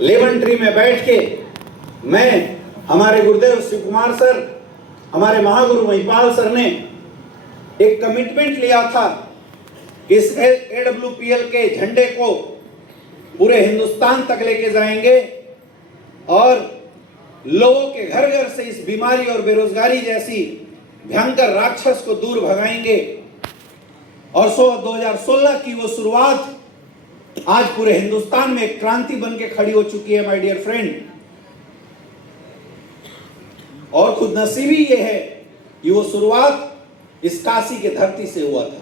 Lemon tree में बैठ के मैं, हमारे गुरुदेव शिव कुमार सर, हमारे महागुरु महिपाल सर ने एक कमिटमेंट लिया था कि इस AWPL के झंडे को पूरे हिंदुस्तान तक लेके जाएंगे और लोगों के घर घर से इस बीमारी और बेरोजगारी जैसी भयंकर राक्षस को दूर भगाएंगे। और 2016 की वो शुरुआत आज पूरे हिंदुस्तान में एक क्रांति बन के खड़ी हो चुकी है माय डियर फ्रेंड। और खुद नसीबी ये है कि वो शुरुआत इस काशी के धरती से हुआ था।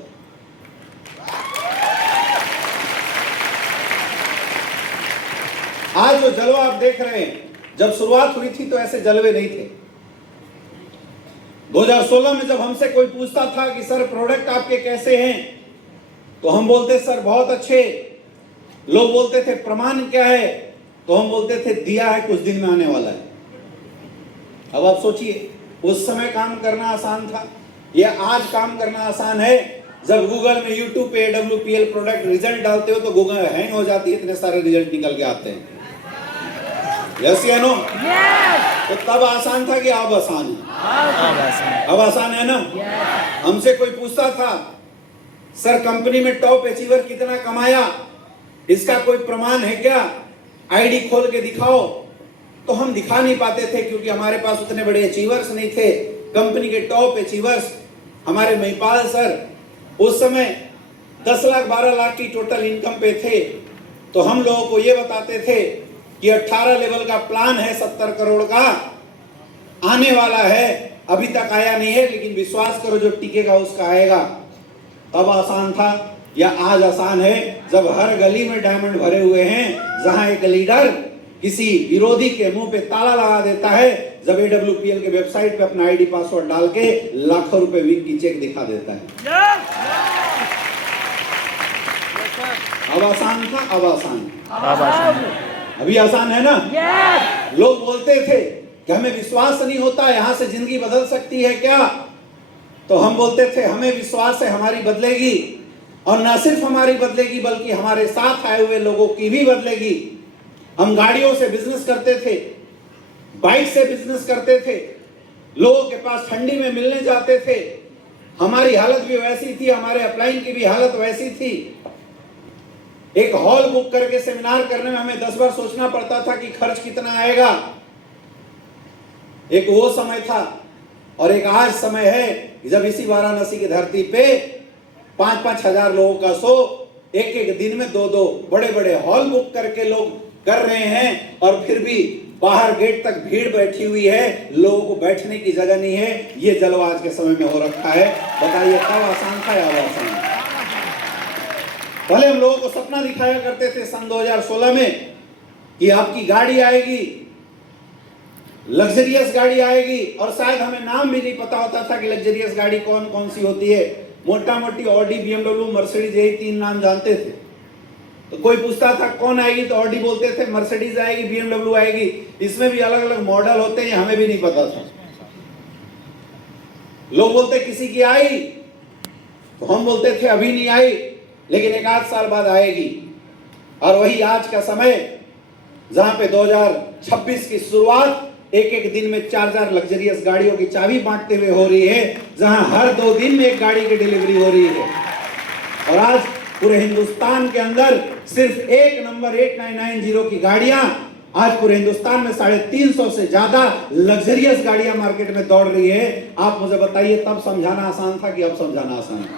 आज जो जलवा आप देख रहे हैं, जब शुरुआत हुई थी तो ऐसे जलवे नहीं थे। 2016 में जब हमसे कोई पूछता था कि सर प्रोडक्ट आपके कैसे हैं, तो हम बोलते सर बहुत अच्छे। लोग बोलते थे प्रमाण क्या है, तो हम बोलते थे दिया है, कुछ दिन में आने वाला है। अब आप सोचिए, उस समय काम करना आसान था या आज काम करना आसान है? जब गूगल में यूट्यूब पे AWPL प्रोडक्ट रिजल्ट डालते हो तो गूगल हैंग हो जाती है, इतने सारे रिजल्ट निकल के आते हैं। यस या नो? तो तब आसान था कि अब आसान है? अब आसान है ना? हमसे कोई पूछता था सर कंपनी में टॉप अचीवर कितना कमाया, इसका कोई प्रमाण है क्या, आईडी खोल के दिखाओ। तो हम दिखा नहीं पाते थे क्योंकि हमारे पास उतने बड़े अचीवर्स नहीं थे। कंपनी के टॉप अचीवर्स हमारे महिपाल सर उस समय 10 लाख 12 लाख की टोटल इनकम पे थे। तो हम लोगों को ये बताते थे कि 18 लेवल का प्लान है 70 करोड़ का, आने वाला है, अभी तक आया नहीं है, लेकिन विश्वास करो जो टिकेगा उसका आएगा। तब आसान था या आज आसान है? जब हर गली में डायमंड भरे हुए हैं, जहां एक लीडर किसी विरोधी के मुंह पे ताला लगा देता है, जब AWPL के वेबसाइट पे अपना आईडी पासवर्ड डाल के लाखों रुपए वीक की चेक दिखा देता है। अब आसान था, अब आसान, अभी आसान है ना? लोग बोलते थे कि हमें विश्वास नहीं होता, यहां से जिंदगी बदल सकती है क्या? तो हम बोलते थे हमें विश्वास है हमारी बदलेगी, और न सिर्फ हमारी बदलेगी बल्कि हमारे साथ आए हुए लोगों की भी बदलेगी। हम गाड़ियों से बिजनेस करते थे, बाइक से बिजनेस करते थे, लोगों के पास ठंडी में मिलने जाते थे, हमारी हालत भी वैसी थी, हमारे अपलाइन की भी हालत वैसी थी। एक हॉल बुक करके सेमिनार करने में हमें 10 बार सोचना पड़ता था कि खर्च कितना आएगा। एक वो समय था और एक आज समय है जब इसी वाराणसी की धरती पे 5-5 हजार लोगों का शो एक दिन में 2-2 बड़े बड़े हॉल बुक करके लोग कर रहे हैं, और फिर भी बाहर गेट तक भीड़ बैठी हुई है, लोगों को बैठने की जगह नहीं है। ये जलवा आज के समय में हो रखा है। बताइए कब आसान था या अब आसान? पहले हम लोगों को सपना दिखाया करते थे सन 2016 में कि आपकी गाड़ी आएगी, लग्जरियस गाड़ी आएगी, और शायद हमें नाम भी नहीं पता होता था कि लग्जरियस गाड़ी कौन कौन सी होती है। मोटा मोटी ऑडी, BMW, मर्सिडीज, यही 3 नाम जानते थे। तो कोई पूछता था कौन आएगी, तो ऑडी बोलते थे, मर्सिडीज आएगी, BMW आएगी। इसमें भी अलग अलग मॉडल होते हैं, हमें भी नहीं पता था। लोग बोलते किसी की आई, तो हम बोलते थे अभी नहीं आई, लेकिन 1-8 साल बाद आएगी। और वही आज का समय जहां पे 2026 की शुरुआत एक दिन में 4 लग्जरियस गाड़ियों की चाबी बांटते हुए हो रही है, जहां हर 2 दिन में एक गाड़ी की डिलीवरी हो रही है। और आज पूरे हिंदुस्तान के अंदर सिर्फ एक नंबर 8990 की गाड़ियां, आज पूरे हिंदुस्तान में 350 से ज्यादा लग्जरियस गाड़ियां मार्केट में दौड़ रही है। आप मुझे बताइए तब समझाना आसान था कि अब समझाना आसान है?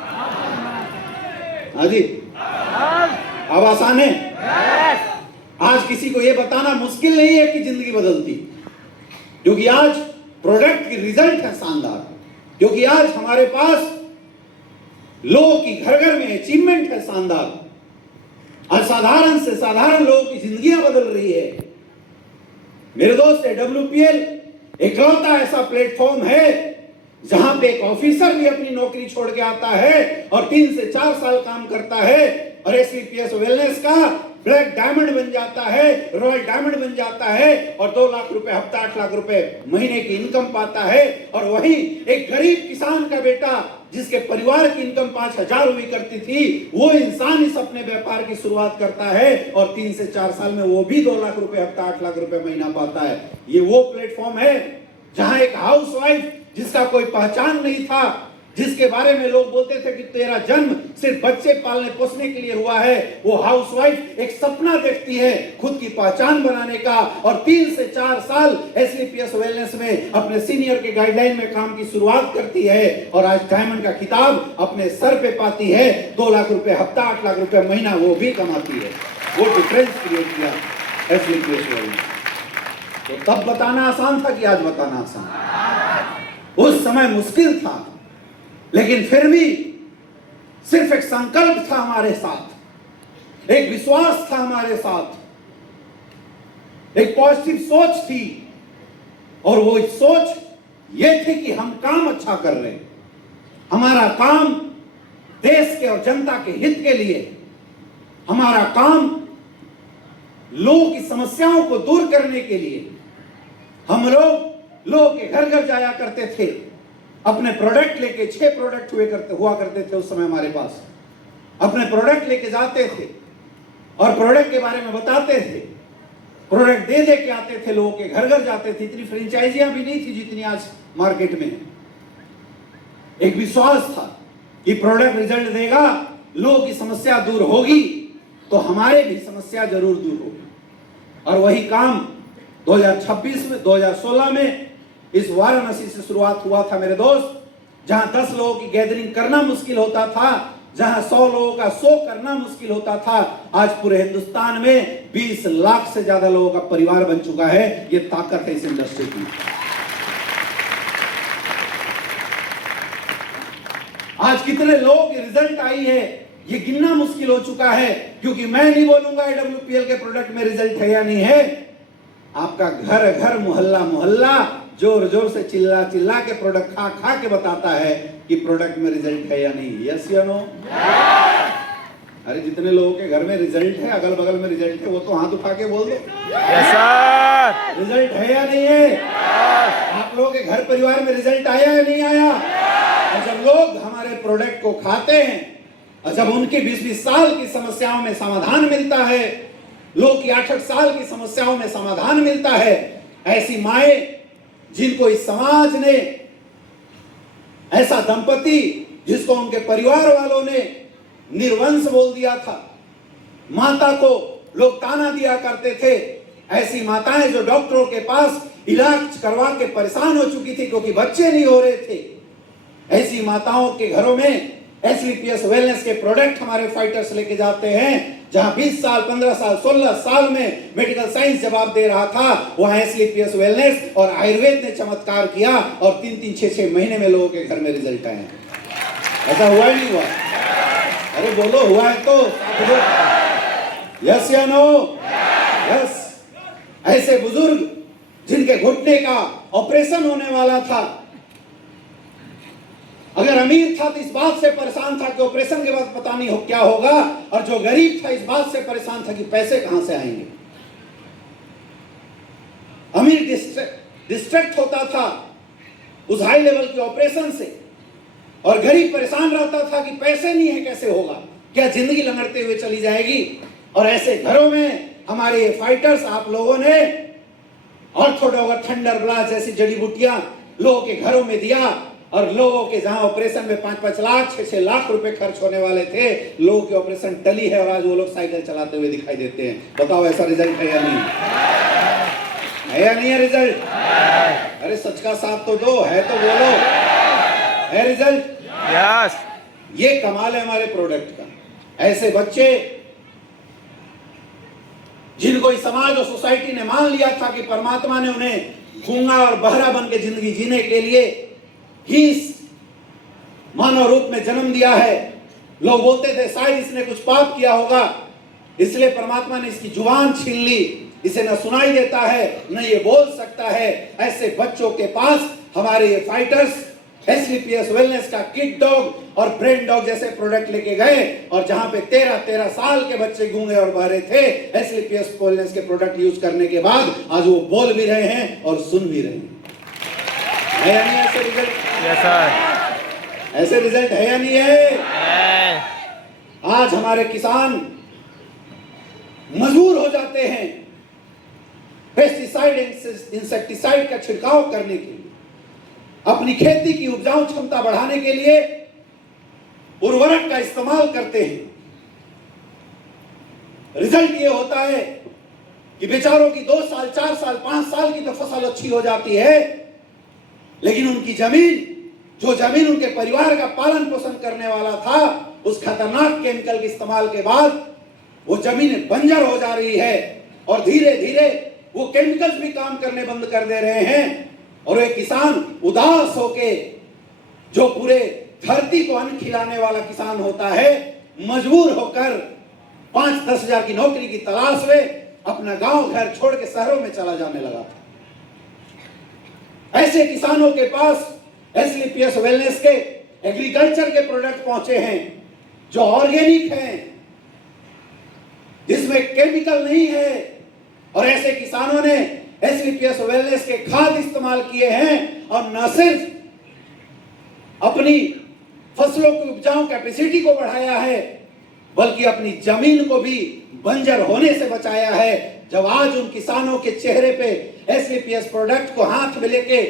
हाँ जी, अब आसान है। आज किसी को यह बताना मुश्किल नहीं है कि जिंदगी बदलती, क्योंकि आज प्रोडक्ट की रिजल्ट है शानदार, क्योंकि आज हमारे पास लोगों की घर घर में अचीवमेंट है शानदार। आज साधारण से साधारण लोगों की जिंदगियां बदल रही है। मेरे दोस्त, AWPL इकलौता ऐसा प्लेटफॉर्म है जहां पे एक ऑफिसर भी अपनी नौकरी छोड़ के आता है और 3 से 4 साल काम करता है, और SVPS वेलनेस का ब्लैक डायमंड बन जाता है, रॉयल डायमंड बन जाता है, और 2 लाख रुपए हफ्ता, 8 लाख रुपए महीने की इनकम पाता है। और वही एक गरीब किसान का बेटा जिसके परिवार की इनकम 5,000 हुई करती थी, वो इंसान इस अपने व्यापार की शुरुआत करता है और 3 से 4 साल में वो भी 2 लाख रुपए हफ्ता, 8 लाख रुपए महीना पाता है। ये वो प्लेटफॉर्म है जहां एक हाउसवाइफ जिसका कोई पहचान नहीं था, जिसके बारे में लोग बोलते थे कि तेरा जन्म सिर्फ बच्चे पालने पोसने के लिए हुआ है, वो हाउसवाइफ एक सपना देखती है खुद की पहचान बनाने का और 3 से 4 साल एसलीपीएस वेलनेस में अपने सीनियर के गाइडलाइन में काम की शुरुआत करती है और आज डायमंड का खिताब अपने सर पे पाती है। 2 लाख रुपए हफ्ता, 8 लाख रुपए महीना वो भी कमाती है। वो डिफरेंस क्रिएट किया एसलीपीएस वेलनेस। तो तब बताना आसान था कि आज बताना आसान? उस समय मुश्किल था, लेकिन फिर भी सिर्फ एक संकल्प था हमारे साथ, एक विश्वास था हमारे साथ, एक पॉजिटिव सोच थी और वो सोच ये थी कि हम काम अच्छा कर रहे हैं, हमारा काम देश के और जनता के हित के लिए, हमारा काम लोगों की समस्याओं को दूर करने के लिए। हम लोगों के घर घर जाया करते थे, अपने प्रोडक्ट लेके, 6 प्रोडक्ट हुआ करते थे उस समय हमारे पास। अपने प्रोडक्ट लेके जाते थे और प्रोडक्ट के बारे में बताते थे, प्रोडक्ट दे दे के आते थे, लोगों के घर घर जाते थे। इतनी फ्रेंचाइजियां भी नहीं थी जितनी आज मार्केट में। एक विश्वास था कि प्रोडक्ट रिजल्ट देगा, लोगों की समस्या दूर होगी तो हमारे भी समस्या जरूर दूर होगी। और वही काम 2026 में, 2016 में इस वाराणसी से शुरुआत हुआ था मेरे दोस्त, जहां 10 लोगों की गैदरिंग करना मुश्किल होता था, जहां 100 लोगों का शो करना मुश्किल होता था, आज पूरे हिंदुस्तान में 20 लाख से ज्यादा लोगों का परिवार बन चुका है। ये ताकत है इस इंडस्ट्री की। आज कितने लोगों की रिजल्ट आई है ये गिनना मुश्किल हो चुका है, क्योंकि मैं नहीं बोलूंगा AWPL के प्रोडक्ट में रिजल्ट है या नहीं है। आपका घर घर, मोहल्ला मोहल्ला जोर जोर से चिल्ला चिल्ला के, प्रोडक्ट खा खा के बताता है कि प्रोडक्ट में रिजल्ट है या नहीं। यस या नो? अरे जितने लोगों के घर में रिजल्ट है, अगल बगल में रिजल्ट है, वो तो हाथ उठा के बोल दो यस सर। रिजल्ट है या नहीं है? आप लोगों के घर परिवार में रिजल्ट आया या नहीं आया? और जब लोग हमारे प्रोडक्ट को खाते हैं और जब उनकी 20-20 साल की समस्याओं में समाधान मिलता है, लोग की 8-8 साल की समस्याओं में समाधान मिलता है, ऐसी माएं जिनको इस समाज ने, ऐसा दंपति जिसको उनके परिवार वालों ने निर्वंश बोल दिया था, माता को लोग ताना दिया करते थे, ऐसी माताएं जो डॉक्टरों के पास इलाज करवा के परेशान हो चुकी थी क्योंकि बच्चे नहीं हो रहे थे, ऐसी माताओं के घरों में एसलीपीएस वेलनेस के प्रोडक्ट हमारे फाइटर्स लेके जाते हैं। जहां 20 साल, 15 साल, 16 साल में मेडिकल साइंस जवाब दे रहा था, वहां एसलीपीएस वेलनेस और आयुर्वेद ने चमत्कार किया और 3-3, 6-6 महीने में लोगों के घर में रिजल्ट आए। ऐसा हुआ ही नहीं हुआ? अरे बोलो, हुआ है तो यस या नो? यस। ऐसे बुजुर्ग जिनके घुटने का ऑपरेशन होने वाला था, अगर अमीर था तो इस बात से परेशान था कि ऑपरेशन के बाद पता नहीं हो क्या होगा, और जो गरीब था इस बात से परेशान था कि पैसे कहां से आएंगे। अमीर डिस्ट्रैक्ट होता था उस हाई लेवल के ऑपरेशन से, और गरीब परेशान रहता था कि पैसे नहीं है, कैसे होगा, क्या जिंदगी लंगड़ते हुए चली जाएगी। और ऐसे घरों में हमारे ये फाइटर्स, आप लोगों ने ऑर्थोडॉक्स थंडर ब्लास्ट जैसी जड़ी बूटियां लोगों के घरों में दिया, और लोगों के जहां ऑपरेशन में 5-5 लाख, 6-6 लाख रुपए खर्च होने वाले थे, लोगों की ऑपरेशन टली है और आज वो लोग साइकिल चलाते हुए दिखाई देते हैं। बताओ ऐसा रिजल्ट है या नहीं है? या नहीं है रिजल्ट? अरे सच का साथ तो दो, है तो बोलो, है रिजल्ट? यस। ये कमाल है हमारे प्रोडक्ट का। ऐसे बच्चे जिनको इस समाज और सोसाइटी ने मान लिया था कि परमात्मा ने उन्हें गूंगा और बहरा बन के जिंदगी जीने के लिए ही मानव रूप में जन्म दिया है। लोग बोलते थे शायद इसने कुछ पाप किया होगा, इसलिए परमात्मा ने इसकी जुबान छीन ली, इसे न सुनाई देता है न ये बोल सकता है। ऐसे बच्चों के पास हमारे ये फाइटर्स एसलीपीएस वेलनेस का किड डॉग और ब्रेन डॉग जैसे प्रोडक्ट लेके गए, और जहां पे 13-13 साल के बच्चे गूंगे और बहरे थे, एसलीपीएस वेलनेस के प्रोडक्ट यूज करने के बाद आज वो बोल भी रहे हैं और सुन भी रहे हैं। है या नहीं ऐसे रिजल्ट? Yes sir. ऐसे रिजल्ट है या नहीं है? आज हमारे किसान मजबूर हो जाते हैं पेस्टिसाइड इंसेक्टिसाइड का छिड़काव करने के लिए, अपनी खेती की उपजाऊ क्षमता बढ़ाने के लिए उर्वरक का इस्तेमाल करते हैं। रिजल्ट ये होता है कि बेचारों की 2 साल 4 साल 5 साल की तो फसल अच्छी हो जाती है, लेकिन उनकी जमीन, जो जमीन उनके परिवार का पालन पोषण करने वाला था, उस खतरनाक केमिकल के इस्तेमाल के बाद वो जमीन बंजर हो जा रही है और धीरे धीरे वो केमिकल्स भी काम करने बंद कर दे रहे हैं। और एक किसान उदास होके, जो पूरे धरती को अन्न खिलाने वाला किसान होता है, मजबूर होकर 5-10 हजार की नौकरी की तलाश में अपना गांव घर छोड़ के शहरों में चला जाने लगा था। ऐसे किसानों के पास एसलीपीएस वेलनेस के एग्रीकल्चर के प्रोडक्ट पहुंचे हैं जो ऑर्गेनिक हैं, जिसमें केमिकल नहीं है, और ऐसे किसानों ने एसलीपीएस वेलनेस के खाद इस्तेमाल किए हैं और न सिर्फ अपनी फसलों की उपजाऊ कैपेसिटी को बढ़ाया है, बल्कि अपनी जमीन को भी बंजर होने से बचाया है। जब आज उन किसानों के चेहरे पे एसलीपीएस प्रोडक्ट को हाथ में लेके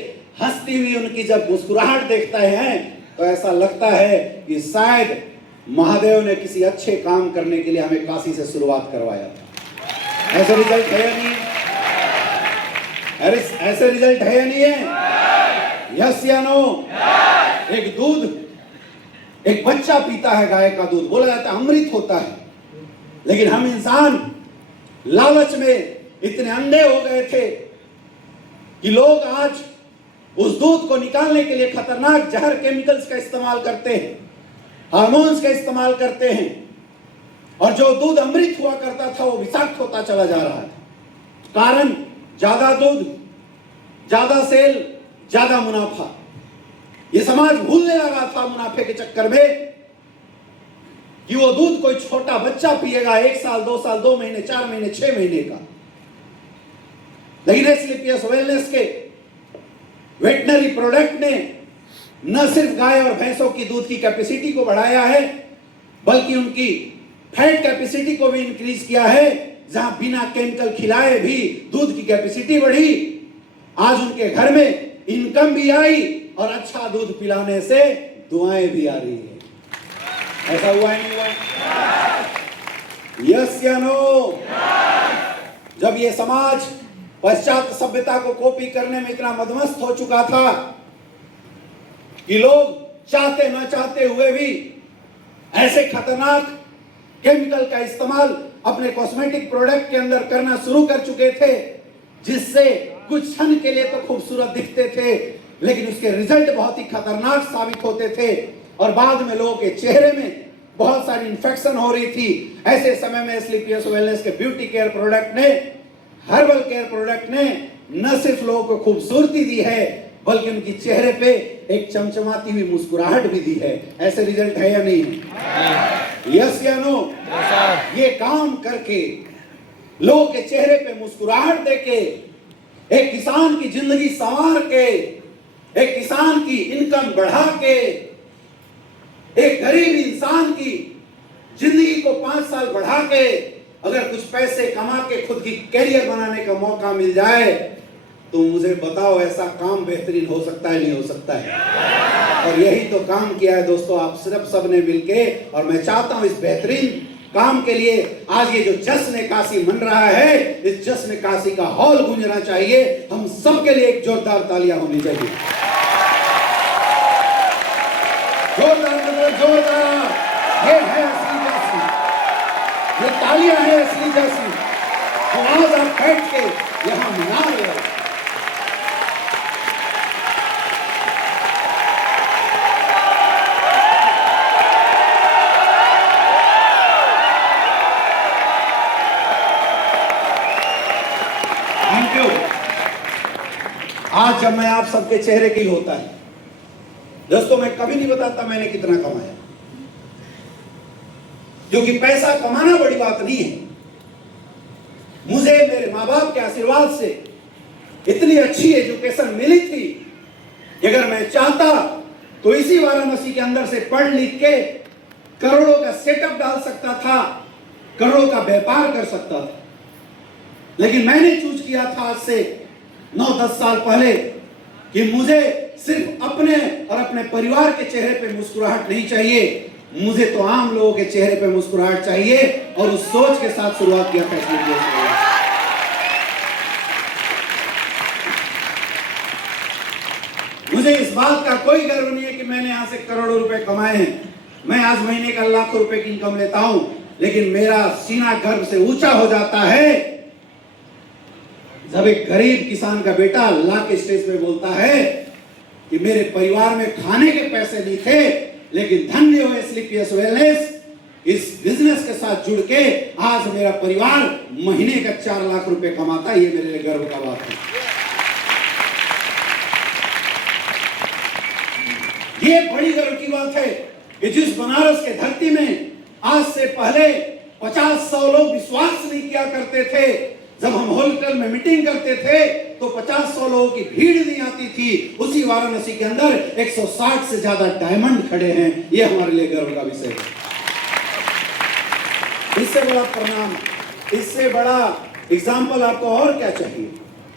हंसती हुई उनकी जब मुस्कुराहट देखता है, तो ऐसा लगता है कि शायद महादेव ने किसी अच्छे काम करने के लिए हमें काशी से शुरुआत करवाया था। ऐसे रिजल्ट है या नहीं? ऐसे रिजल्ट है या नहीं है? यस या नो? एक दूध, एक बच्चा पीता है गाय का दूध, बोला जाता है अमृत होता है, लेकिन हम इंसान लालच में इतने अंधे हो गए थे कि लोग आज उस दूध को निकालने के लिए खतरनाक जहर केमिकल्स का इस्तेमाल करते हैं, हार्मोन्स का इस्तेमाल करते हैं, और जो दूध अमृत हुआ करता था वो विषाक्त होता चला जा रहा है। कारण ज्यादा दूध, ज्यादा सेल, ज्यादा मुनाफा। ये समाज भूलने लगा था मुनाफे के चक्कर में कि वो दूध कोई छोटा बच्चा पिएगा 1 साल 2 साल 2 महीने 4 महीने 6 महीने का। लेकिन एसलीपीएस वेलनेस के वेटनरी प्रोडक्ट ने न सिर्फ गाय और भैंसों की दूध की कैपेसिटी को बढ़ाया है, बल्कि उनकी फैट कैपेसिटी को भी इंक्रीज किया है। जहां बिना केमिकल खिलाए भी दूध की कैपेसिटी बढ़ी, आज उनके घर में इनकम भी आई और अच्छा दूध पिलाने से दुआएं भी आ रही है। ऐसा हुआ है नहीं हुआ? यस या नो? जब ये समाज पश्चात सभ्यता को कॉपी करने में इतना मदमस्त हो चुका था कि लोग चाहते न चाहते हुए भी ऐसे खतरनाक केमिकल का इस्तेमाल अपने कॉस्मेटिक प्रोडक्ट के अंदर करना शुरू कर चुके थे, जिससे कुछ क्षण के लिए तो खूबसूरत दिखते थे, लेकिन उसके रिजल्ट बहुत ही खतरनाक साबित होते थे और बाद में लोगों के चेहरे में बहुत सारी इन्फेक्शन हो रही थी। ऐसे समय में एसलीपीएस वेलनेस के ब्यूटी केयर प्रोडक्ट ने, हर्बल केयर प्रोडक्ट ने न सिर्फ लोगों को खूबसूरती दी है, बल्कि उनकी चेहरे पे एक चमचमाती हुई मुस्कुराहट भी दी है। ऐसे रिजल्ट है या नहीं? यस या नो? ये काम करके, लोगों के चेहरे पे मुस्कुराहट देके, एक किसान की जिंदगी संवार के, एक किसान की इनकम बढ़ा के, एक गरीब इंसान की जिंदगी को 5 साल बढ़ा के अगर कुछ पैसे कमा के खुद की कैरियर बनाने का मौका मिल जाए, तो मुझे बताओ ऐसा काम बेहतरीन हो सकता है नहीं हो सकता है? और यही तो काम किया है दोस्तों आप सिर्फ सबने मिलके। और मैं चाहता हूं इस बेहतरीन काम के लिए आज ये जो जश्न काशी मन रहा है, इस जश्न काशी का हॉल गूंजना चाहिए। हम सबके लिए एक जोरदार तालियां होनी चाहिए। जोरदार मतलब जोरदार। ये है असली जश्न, ये तालियां हैं असली जश्न। तो आज आप बैठ के यहां मना रहे हो। आज जब मैं आप सबके चेहरे की होता है दोस्तों, मैं कभी नहीं बताता मैंने कितना कमाया, क्योंकि पैसा कमाना बड़ी बात नहीं है। मुझे मेरे माँ बाप के आशीर्वाद से इतनी अच्छी एजुकेशन मिली थी कि अगर मैं चाहता तो इसी वाराणसी के अंदर से पढ़ लिख के करोड़ों का सेटअप डाल सकता था, करोड़ों का व्यापार कर सकता था। लेकिन मैंने चूज किया था आज से 9-10 साल पहले कि मुझे सिर्फ अपने और अपने परिवार के चेहरे पे मुस्कुराहट नहीं चाहिए, मुझे तो आम लोगों के चेहरे पे मुस्कुराहट चाहिए। और उस सोच के साथ शुरुआत किया था। मुझे इस बात का कोई गर्व नहीं है कि मैंने यहां से करोड़ों रुपए कमाए हैं। मैं आज महीने का लाखों रुपए की इनकम लेता हूं, लेकिन मेरा सीना गर्व से ऊंचा हो जाता है जब एक गरीब किसान का बेटा ला के स्टेज पे बोलता है कि मेरे परिवार में खाने के पैसे नहीं थे, लेकिन धन्य हो एस्क्लेपियस वेलनेस इस बिजनेस के साथ जुड़ के आज मेरा परिवार महीने का 4 लाख रुपए कमाता है। ये मेरे लिए गर्व का बात है। ये बड़ी गर्व की बात है कि जिस बनारस के धरती में आज से पहले 50-100 लोग विश्वास नहीं किया करते थे, जब हम होटल में मीटिंग करते थे तो 50-100 लोगों की भीड़ नहीं आती थी, उसी वाराणसी के अंदर 160 से ज्यादा डायमंड खड़े हैं। ये हमारे लिए गर्व का विषय है। इससे बड़ा परिणाम, इससे बड़ा एग्जाम्पल आपको और क्या चाहिए?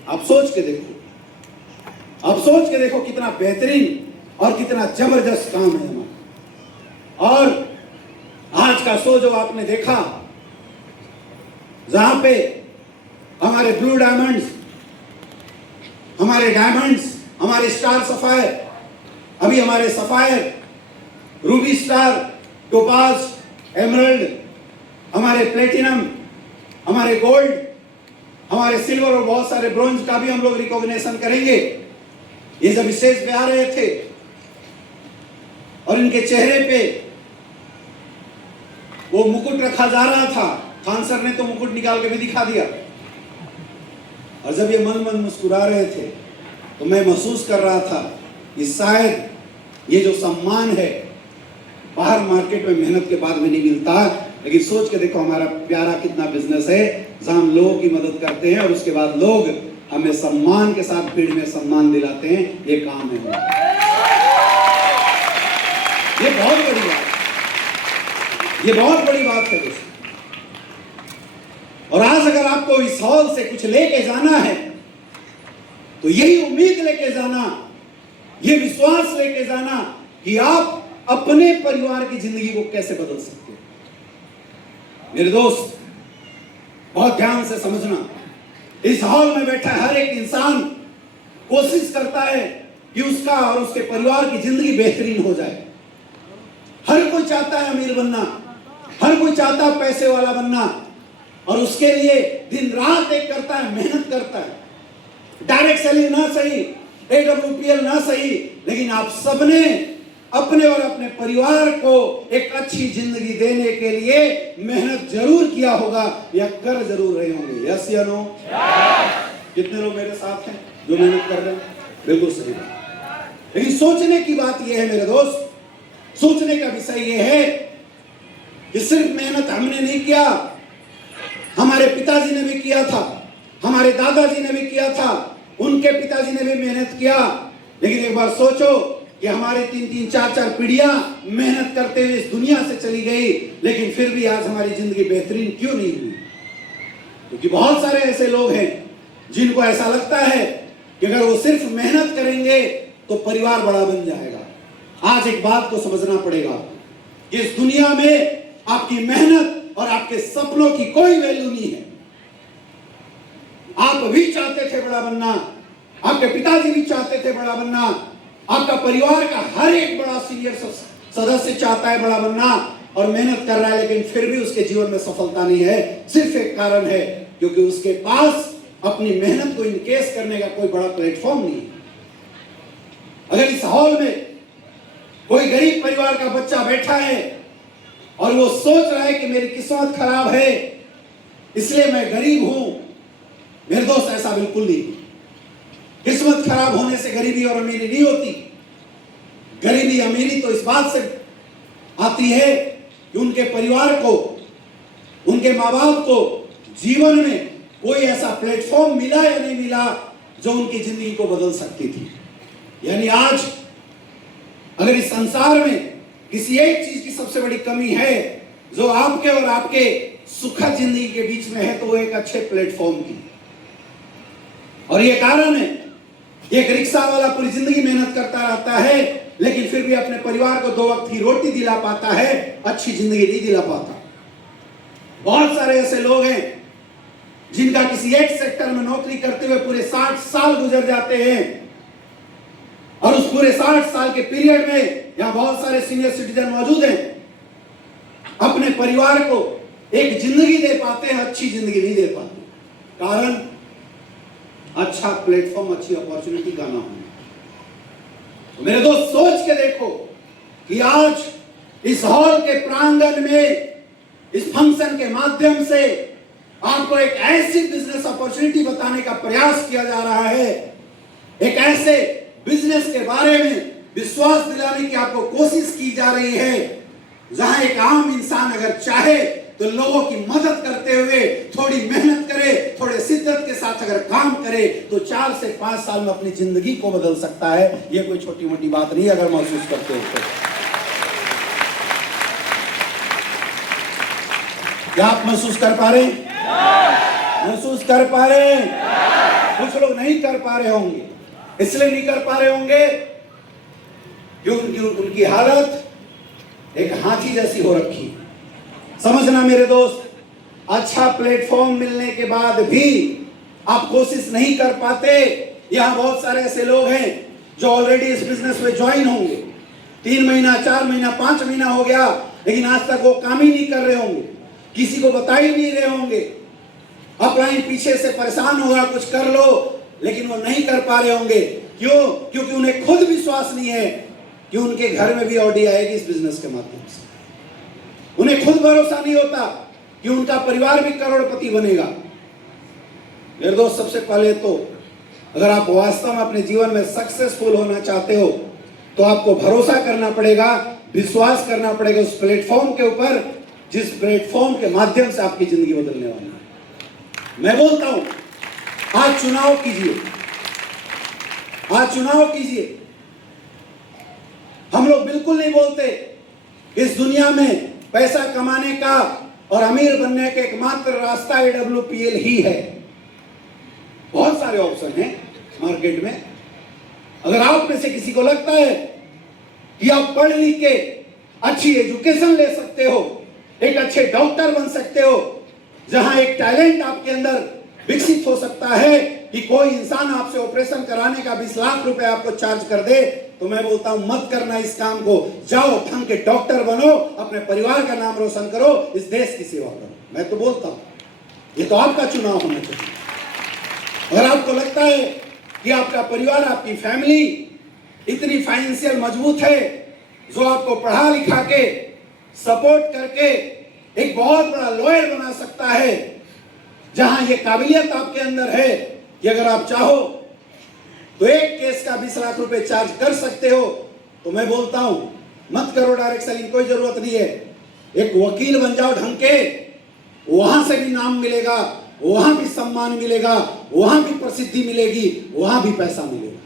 आप सोच के देखो, आप सोच के देखो कितना बेहतरीन और कितना जबरदस्त काम है हमारा। और आज का शो जो आपने देखा, जहां पे हमारे ब्लू डायमंड्स, हमारे स्टार सफायर, अभी हमारे sapphire, Ruby star, topaz, emerald, हमारे प्लेटिनम, हमारे गोल्ड, हमारे सिल्वर और बहुत सारे ब्रोंज का भी हम लोग रिकॉग्निशन करेंगे। ये जब स्टेज पे आ रहे थे और इनके चेहरे पे वो मुकुट रखा जा रहा था, खान सर ने तो मुकुट निकाल के भी दिखा दिया, और जब ये मन मुस्कुरा रहे थे तो मैं महसूस कर रहा था कि शायद ये जो सम्मान है बाहर मार्केट में मेहनत के बाद में नहीं मिलता। लेकिन सोच के देखो हमारा प्यारा कितना बिजनेस है जहां हम लोगों की मदद करते हैं और उसके बाद लोग हमें सम्मान के साथ भीड़ में सम्मान दिलाते हैं। ये काम है, ये बहुत बड़ी बात है, ये बहुत बड़ी बात है दोस्तों। और आज अगर आपको इस हॉल से कुछ लेके जाना है तो यही उम्मीद लेके जाना, ये विश्वास लेके जाना कि आप अपने परिवार की जिंदगी को कैसे बदल सकते हैं। मेरे दोस्त, बहुत ध्यान से समझना, इस हॉल में बैठा हर एक इंसान कोशिश करता है कि उसका और उसके परिवार की जिंदगी बेहतरीन हो जाए। हर कोई चाहता है अमीर बनना, हर कोई चाहता है पैसे वाला बनना, और उसके लिए दिन रात एक करता है, मेहनत करता है। डायरेक्ट सेलिंग ना सही, AWPL ना सही, लेकिन आप सबने अपने और अपने परिवार को एक अच्छी जिंदगी देने के लिए मेहनत जरूर किया होगा या कर जरूर रहे होंगे। यस या नो? कितने लोग मेरे साथ हैं जो मेहनत कर रहे हैं? बिल्कुल सही बात। लेकिन सोचने की बात यह है मेरे दोस्त, सोचने का विषय यह है कि सिर्फ मेहनत हमने नहीं किया, हमारे पिताजी ने भी किया था, हमारे दादाजी ने भी किया था, उनके पिताजी ने भी मेहनत किया। लेकिन एक बार सोचो कि हमारे 3-3, 4-4 पीढ़ियां मेहनत करते हुए इस दुनिया से चली गई, लेकिन फिर भी आज हमारी जिंदगी बेहतरीन क्यों नहीं हुई? क्योंकि बहुत सारे ऐसे लोग हैं जिनको ऐसा लगता है कि अगर वो सिर्फ मेहनत करेंगे तो परिवार बड़ा बन जाएगा। आज एक बात को समझना पड़ेगा कि इस दुनिया में आपकी मेहनत और आपके सपनों की कोई वैल्यू नहीं है। आप भी चाहते थे बड़ा बनना, आपके पिताजी भी चाहते थे बड़ा बनना, आपका परिवार का हर एक बड़ा सीनियर सदस्य चाहता है बड़ा बनना और मेहनत कर रहा है, लेकिन फिर भी उसके जीवन में सफलता नहीं है। सिर्फ एक कारण है, क्योंकि उसके पास अपनी मेहनत को इनकेस करने का कोई बड़ा प्लेटफॉर्म नहीं है। अगर इस हॉल में कोई गरीब परिवार का बच्चा बैठा है और वो सोच रहा है कि मेरी किस्मत खराब है इसलिए मैं गरीब हूं, मेरे दोस्त ऐसा बिल्कुल नहीं। किस्मत खराब होने से गरीबी और अमीरी नहीं होती। गरीबी अमीरी तो इस बात से आती है कि उनके परिवार को, उनके माँ बाप को जीवन में कोई ऐसा प्लेटफॉर्म मिला या नहीं मिला जो उनकी जिंदगी को बदल सकती थी। यानी आज अगर इस संसार में किसी एक चीज की सबसे बड़ी कमी है जो आपके और आपके सुखद जिंदगी के बीच में है, तो वो एक अच्छे प्लेटफॉर्म की। और ये कारण है, एक रिक्शा वाला पूरी जिंदगी मेहनत करता रहता है, लेकिन फिर भी अपने परिवार को 2 वक्त की रोटी दिला पाता है, अच्छी जिंदगी नहीं दिला पाता। बहुत सारे ऐसे लोग हैं जिनका किसी एक सेक्टर में नौकरी करते हुए पूरे 60 साल गुजर जाते हैं, और उस पूरे 60 साल के पीरियड में यहां बहुत सारे सीनियर सिटीजन मौजूद हैं, अपने परिवार को एक जिंदगी दे पाते हैं, अच्छी जिंदगी नहीं दे पाते। कारण अच्छा प्लेटफॉर्म, अच्छी अपॉर्चुनिटी का ना होना। तो मेरे दोस्त सोच के देखो कि आज इस हॉल के प्रांगण में इस फंक्शन के माध्यम से आपको एक ऐसी बिजनेस अपॉर्चुनिटी बताने का प्रयास किया जा रहा है, एक ऐसे बिजनेस के बारे में विश्वास दिलाने की आपको कोशिश की जा रही है, जहां एक आम इंसान अगर चाहे तो लोगों की मदद करते हुए थोड़ी मेहनत करे, थोड़े शिद्दत के साथ अगर काम करे, तो 4 से 5 साल में अपनी जिंदगी को बदल सकता है। यह कोई छोटी मोटी बात नहीं, अगर महसूस करते हो तो। क्या आप महसूस कर पा रहे हैं? महसूस कर पा रहे हैं? कुछ लोग नहीं कर पा रहे होंगे, इसलिए नहीं कर पा रहे होंगे क्योंकि उनकी हालत एक हाथी जैसी हो रखी। समझना मेरे दोस्त, अच्छा प्लेटफॉर्म मिलने के बाद भी आप कोशिश नहीं कर पाते। यहां बहुत सारे ऐसे लोग हैं जो ऑलरेडी इस बिजनेस में ज्वाइन होंगे, 3 महीना, 4 महीना, 5 महीना हो गया, लेकिन आज तक वो काम ही नहीं कर रहे होंगे, किसी को बता ही नहीं रहे होंगे। अपलाइन पीछे से परेशान होगा, कुछ कर लो, लेकिन वो नहीं कर पा रहे होंगे। क्यों? क्योंकि उन्हें खुद विश्वास नहीं है कि उनके घर में भी ऑडी आएगी इस बिजनेस के माध्यम से। उन्हें खुद भरोसा नहीं होता कि उनका परिवार भी करोड़पति बनेगा। मेरे दोस्त, सबसे पहले तो अगर आप वास्तव में अपने जीवन में सक्सेसफुल होना चाहते हो, तो आपको भरोसा करना पड़ेगा, विश्वास करना पड़ेगा उस प्लेटफॉर्म के ऊपर, जिस प्लेटफॉर्म के माध्यम से आपकी जिंदगी बदलने वाली है। मैं बोलता हूं, आज चुनाव कीजिए, आज चुनाव कीजिए। हम लोग बिल्कुल नहीं बोलते इस दुनिया में पैसा कमाने का और अमीर बनने का एकमात्र रास्ता AWPL ही है। बहुत सारे ऑप्शन हैं मार्केट में। अगर आप में से किसी को लगता है कि आप पढ़ लिख के अच्छी एजुकेशन ले सकते हो, एक अच्छे डॉक्टर बन सकते हो, जहां एक टैलेंट आपके अंदर विकसित हो सकता है कि कोई इंसान आपसे ऑपरेशन कराने का 20 लाख रुपए आपको चार्ज कर दे, तो मैं बोलता हूं मत करना इस काम को। जाओ, ढंग के डॉक्टर बनो, अपने परिवार का नाम रोशन करो, इस देश की सेवा करो। मैं तो बोलता हूं ये तो आपका चुनाव होना चाहिए। अगर आपको लगता है कि आपका परिवार, आपकी फैमिली इतनी फाइनेंशियल मजबूत है जो आपको पढ़ा लिखा के सपोर्ट करके एक बहुत बड़ा लॉयर बना सकता है, जहां ये काबिलियत आपके अंदर है कि अगर आप चाहो तो एक केस का 20 लाख रुपए चार्ज कर सकते हो, तो मैं बोलता हूं मत करो डायरेक्ट सेलिंग, कोई जरूरत नहीं है। एक वकील बन जाओ ढंग के, वहां से भी नाम मिलेगा, वहां भी सम्मान मिलेगा, वहां भी प्रसिद्धि मिलेगी, वहां भी पैसा मिलेगा।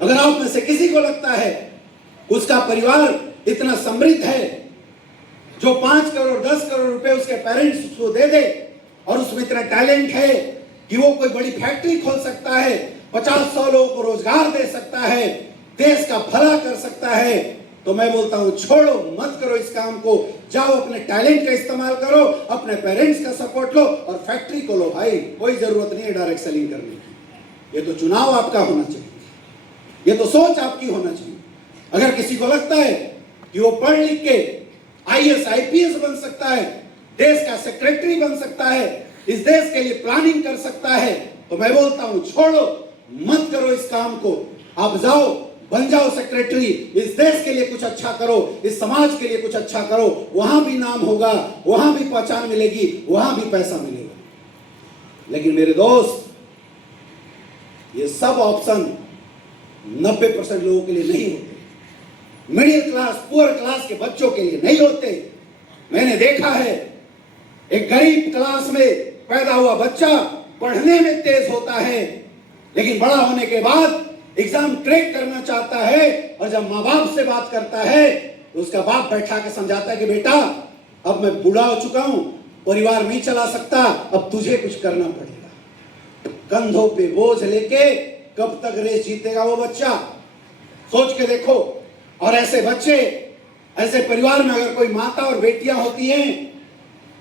अगर आप में से किसी को लगता है उसका परिवार इतना समृद्ध है जो 5 करोड़ 10 करोड़ रुपए उसके पेरेंट्स उसको दे दे, और उसमें इतना टैलेंट है कि वो कोई बड़ी फैक्ट्री खोल सकता है, 50-100 लोगों को रोजगार दे सकता है, देश का भला कर सकता है, तो मैं बोलता हूं छोड़ो, मत करो इस काम को। जाओ, अपने टैलेंट का इस्तेमाल करो, अपने पेरेंट्स का सपोर्ट लो और फैक्ट्री को लो। भाई, कोई जरूरत नहीं है डायरेक्ट सेलिंग करने की। ये तो चुनाव आपका होना चाहिए, ये तो सोच आपकी होना चाहिए। अगर किसी को लगता है कि वो पढ़ लिख के IAS IPS बन सकता है, देश का सेक्रेटरी बन सकता है, इस देश के लिए प्लानिंग कर सकता है, तो मैं बोलता हूं छोड़ो, मत करो इस काम को। आप जाओ, बन जाओ सेक्रेटरी, इस देश के लिए कुछ अच्छा करो, इस समाज के लिए कुछ अच्छा करो, वहां भी नाम होगा, वहां भी पहचान मिलेगी, वहां भी पैसा मिलेगा। लेकिन मेरे दोस्त, ये सब ऑप्शन 90% लोगों के लिए नहीं होते, मिडिल क्लास, पुअर क्लास के बच्चों के लिए नहीं होते। मैंने देखा है, एक गरीब क्लास में पैदा हुआ बच्चा पढ़ने में तेज होता है, लेकिन बड़ा होने के बाद एग्जाम क्रैक करना चाहता है, और जब माँ बाप से बात करता है तो उसका बाप बैठा के समझाता है कि बेटा अब मैं बूढ़ा हो चुका हूं, परिवार नहीं चला सकता, अब तुझे कुछ करना पड़ेगा। कंधों पे बोझ लेके कब तक रेस जीतेगा वो बच्चा, सोच के देखो। और ऐसे बच्चे, ऐसे परिवार में अगर कोई माता और बेटियां होती हैं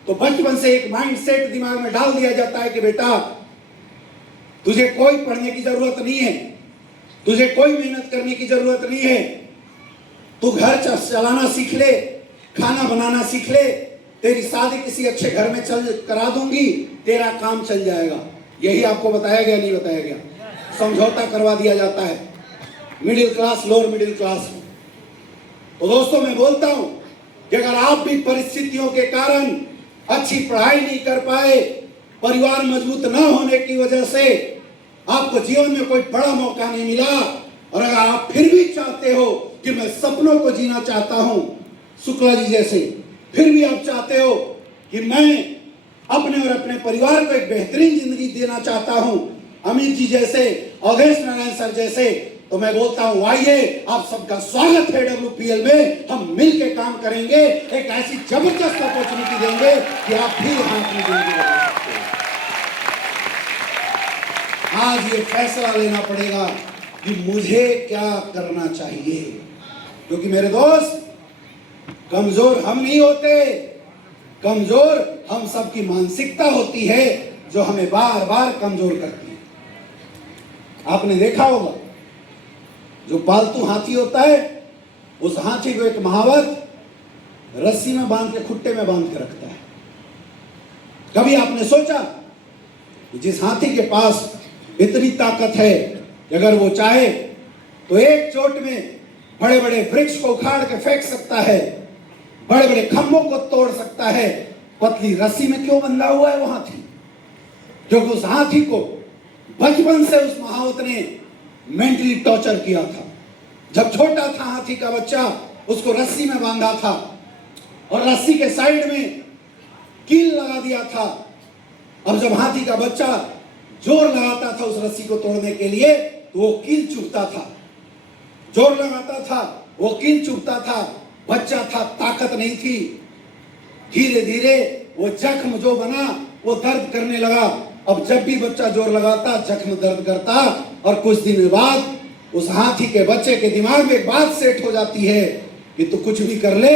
तो बचपन से एक माइंड सेट दिमाग में डाल दिया जाता है कि बेटा तुझे कोई पढ़ने की जरूरत नहीं है, तुझे कोई मेहनत करने की जरूरत नहीं है, तू घर चलाना सीख ले, खाना बनाना सीख ले, तेरी शादी किसी अच्छे घर में करा दूंगी, तेरा काम चल जाएगा। यही आपको बताया गया, नहीं बताया गया? समझौता करवा दिया जाता है middle class, lower middle class में। तो दोस्तों मैं बोलता हूं कि अगर आप भी परिस्थितियों के कारण अच्छी पढ़ाई नहीं कर पाए, परिवार मजबूत न होने की वजह से आपको जीवन में कोई बड़ा मौका नहीं मिला, और अगर आप फिर भी चाहते हो कि मैं सपनों को जीना चाहता हूं शुक्ला जी जैसे, फिर भी आप चाहते हो कि मैं अपने और अपने परिवार को एक बेहतरीन जिंदगी देना चाहता हूं अमित जी जैसे, अवधेश नारायण सर जैसे, तो मैं बोलता हूं आइए, आप सबका स्वागत है WPL में। हम मिलके काम करेंगे, एक ऐसी जबरदस्त अपॉर्चुनिटी देंगे कि आप भी यहां अपनी जिंदगी बना सकते हैं। आज ये फैसला लेना पड़ेगा कि मुझे क्या करना चाहिए, क्योंकि मेरे दोस्त कमजोर हम नहीं होते, कमजोर हम सबकी मानसिकता होती है जो हमें बार बार कमजोर करती है। आपने देखा होगा जो पालतू हाथी होता है, उस हाथी को एक महावत रस्सी में बांध के, खुट्टे में बांध के रखता है। कभी आपने सोचा कि जिस हाथी के पास इतनी ताकत है कि अगर वो चाहे तो एक चोट में बड़े बड़े वृक्ष को उखाड़ के फेंक सकता है, बड़े बड़े खंभों को तोड़ सकता है, पतली रस्सी में क्यों बंधा हुआ है वो हाथी? क्योंकि उस हाथी को बचपन से उस महावत ने मेंटली टॉर्चर किया था। जब छोटा था हाथी का बच्चा, उसको रस्सी में बांधा था और रस्सी के साइड में कील लगा दिया था। अब जब हाथी का बच्चा जोर लगाता था उस रस्सी को तोड़ने के लिए तो वो कील चुभता था, जोर लगाता था वो कील चुभता था। बच्चा था, ताकत नहीं थी। धीरे धीरे वो जख्म जो बना वो दर्द करने लगा। अब जब भी बच्चा जोर लगाता जख्म दर्द करता, और कुछ दिन बाद उस हाथी के बच्चे के दिमाग में एक बात सेट हो जाती है कि तू कुछ भी कर ले,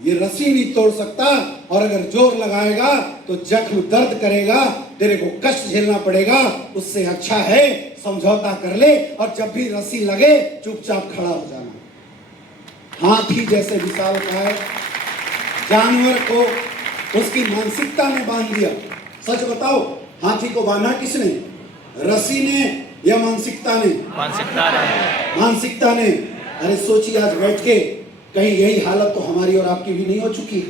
ये रस्सी नहीं तोड़ सकता, और अगर जोर लगाएगा तो जख्म दर्द करेगा, तेरे को कष्ट झेलना पड़ेगा, उससे अच्छा है समझौता कर ले और जब भी रस्सी लगे चुपचाप खड़ा हो जाना। हाथी जैसे विशालकाय जानवर को उसकी मानसिकता ने बांध दिया। सच बताओ, हाथी को बांधा किसने? रस्सी ने या मानसिकता ने? मानसिकता ने। अरे सोचिए, आज बैठ के कहीं यही हालत तो हमारी और आपकी भी नहीं हो चुकी?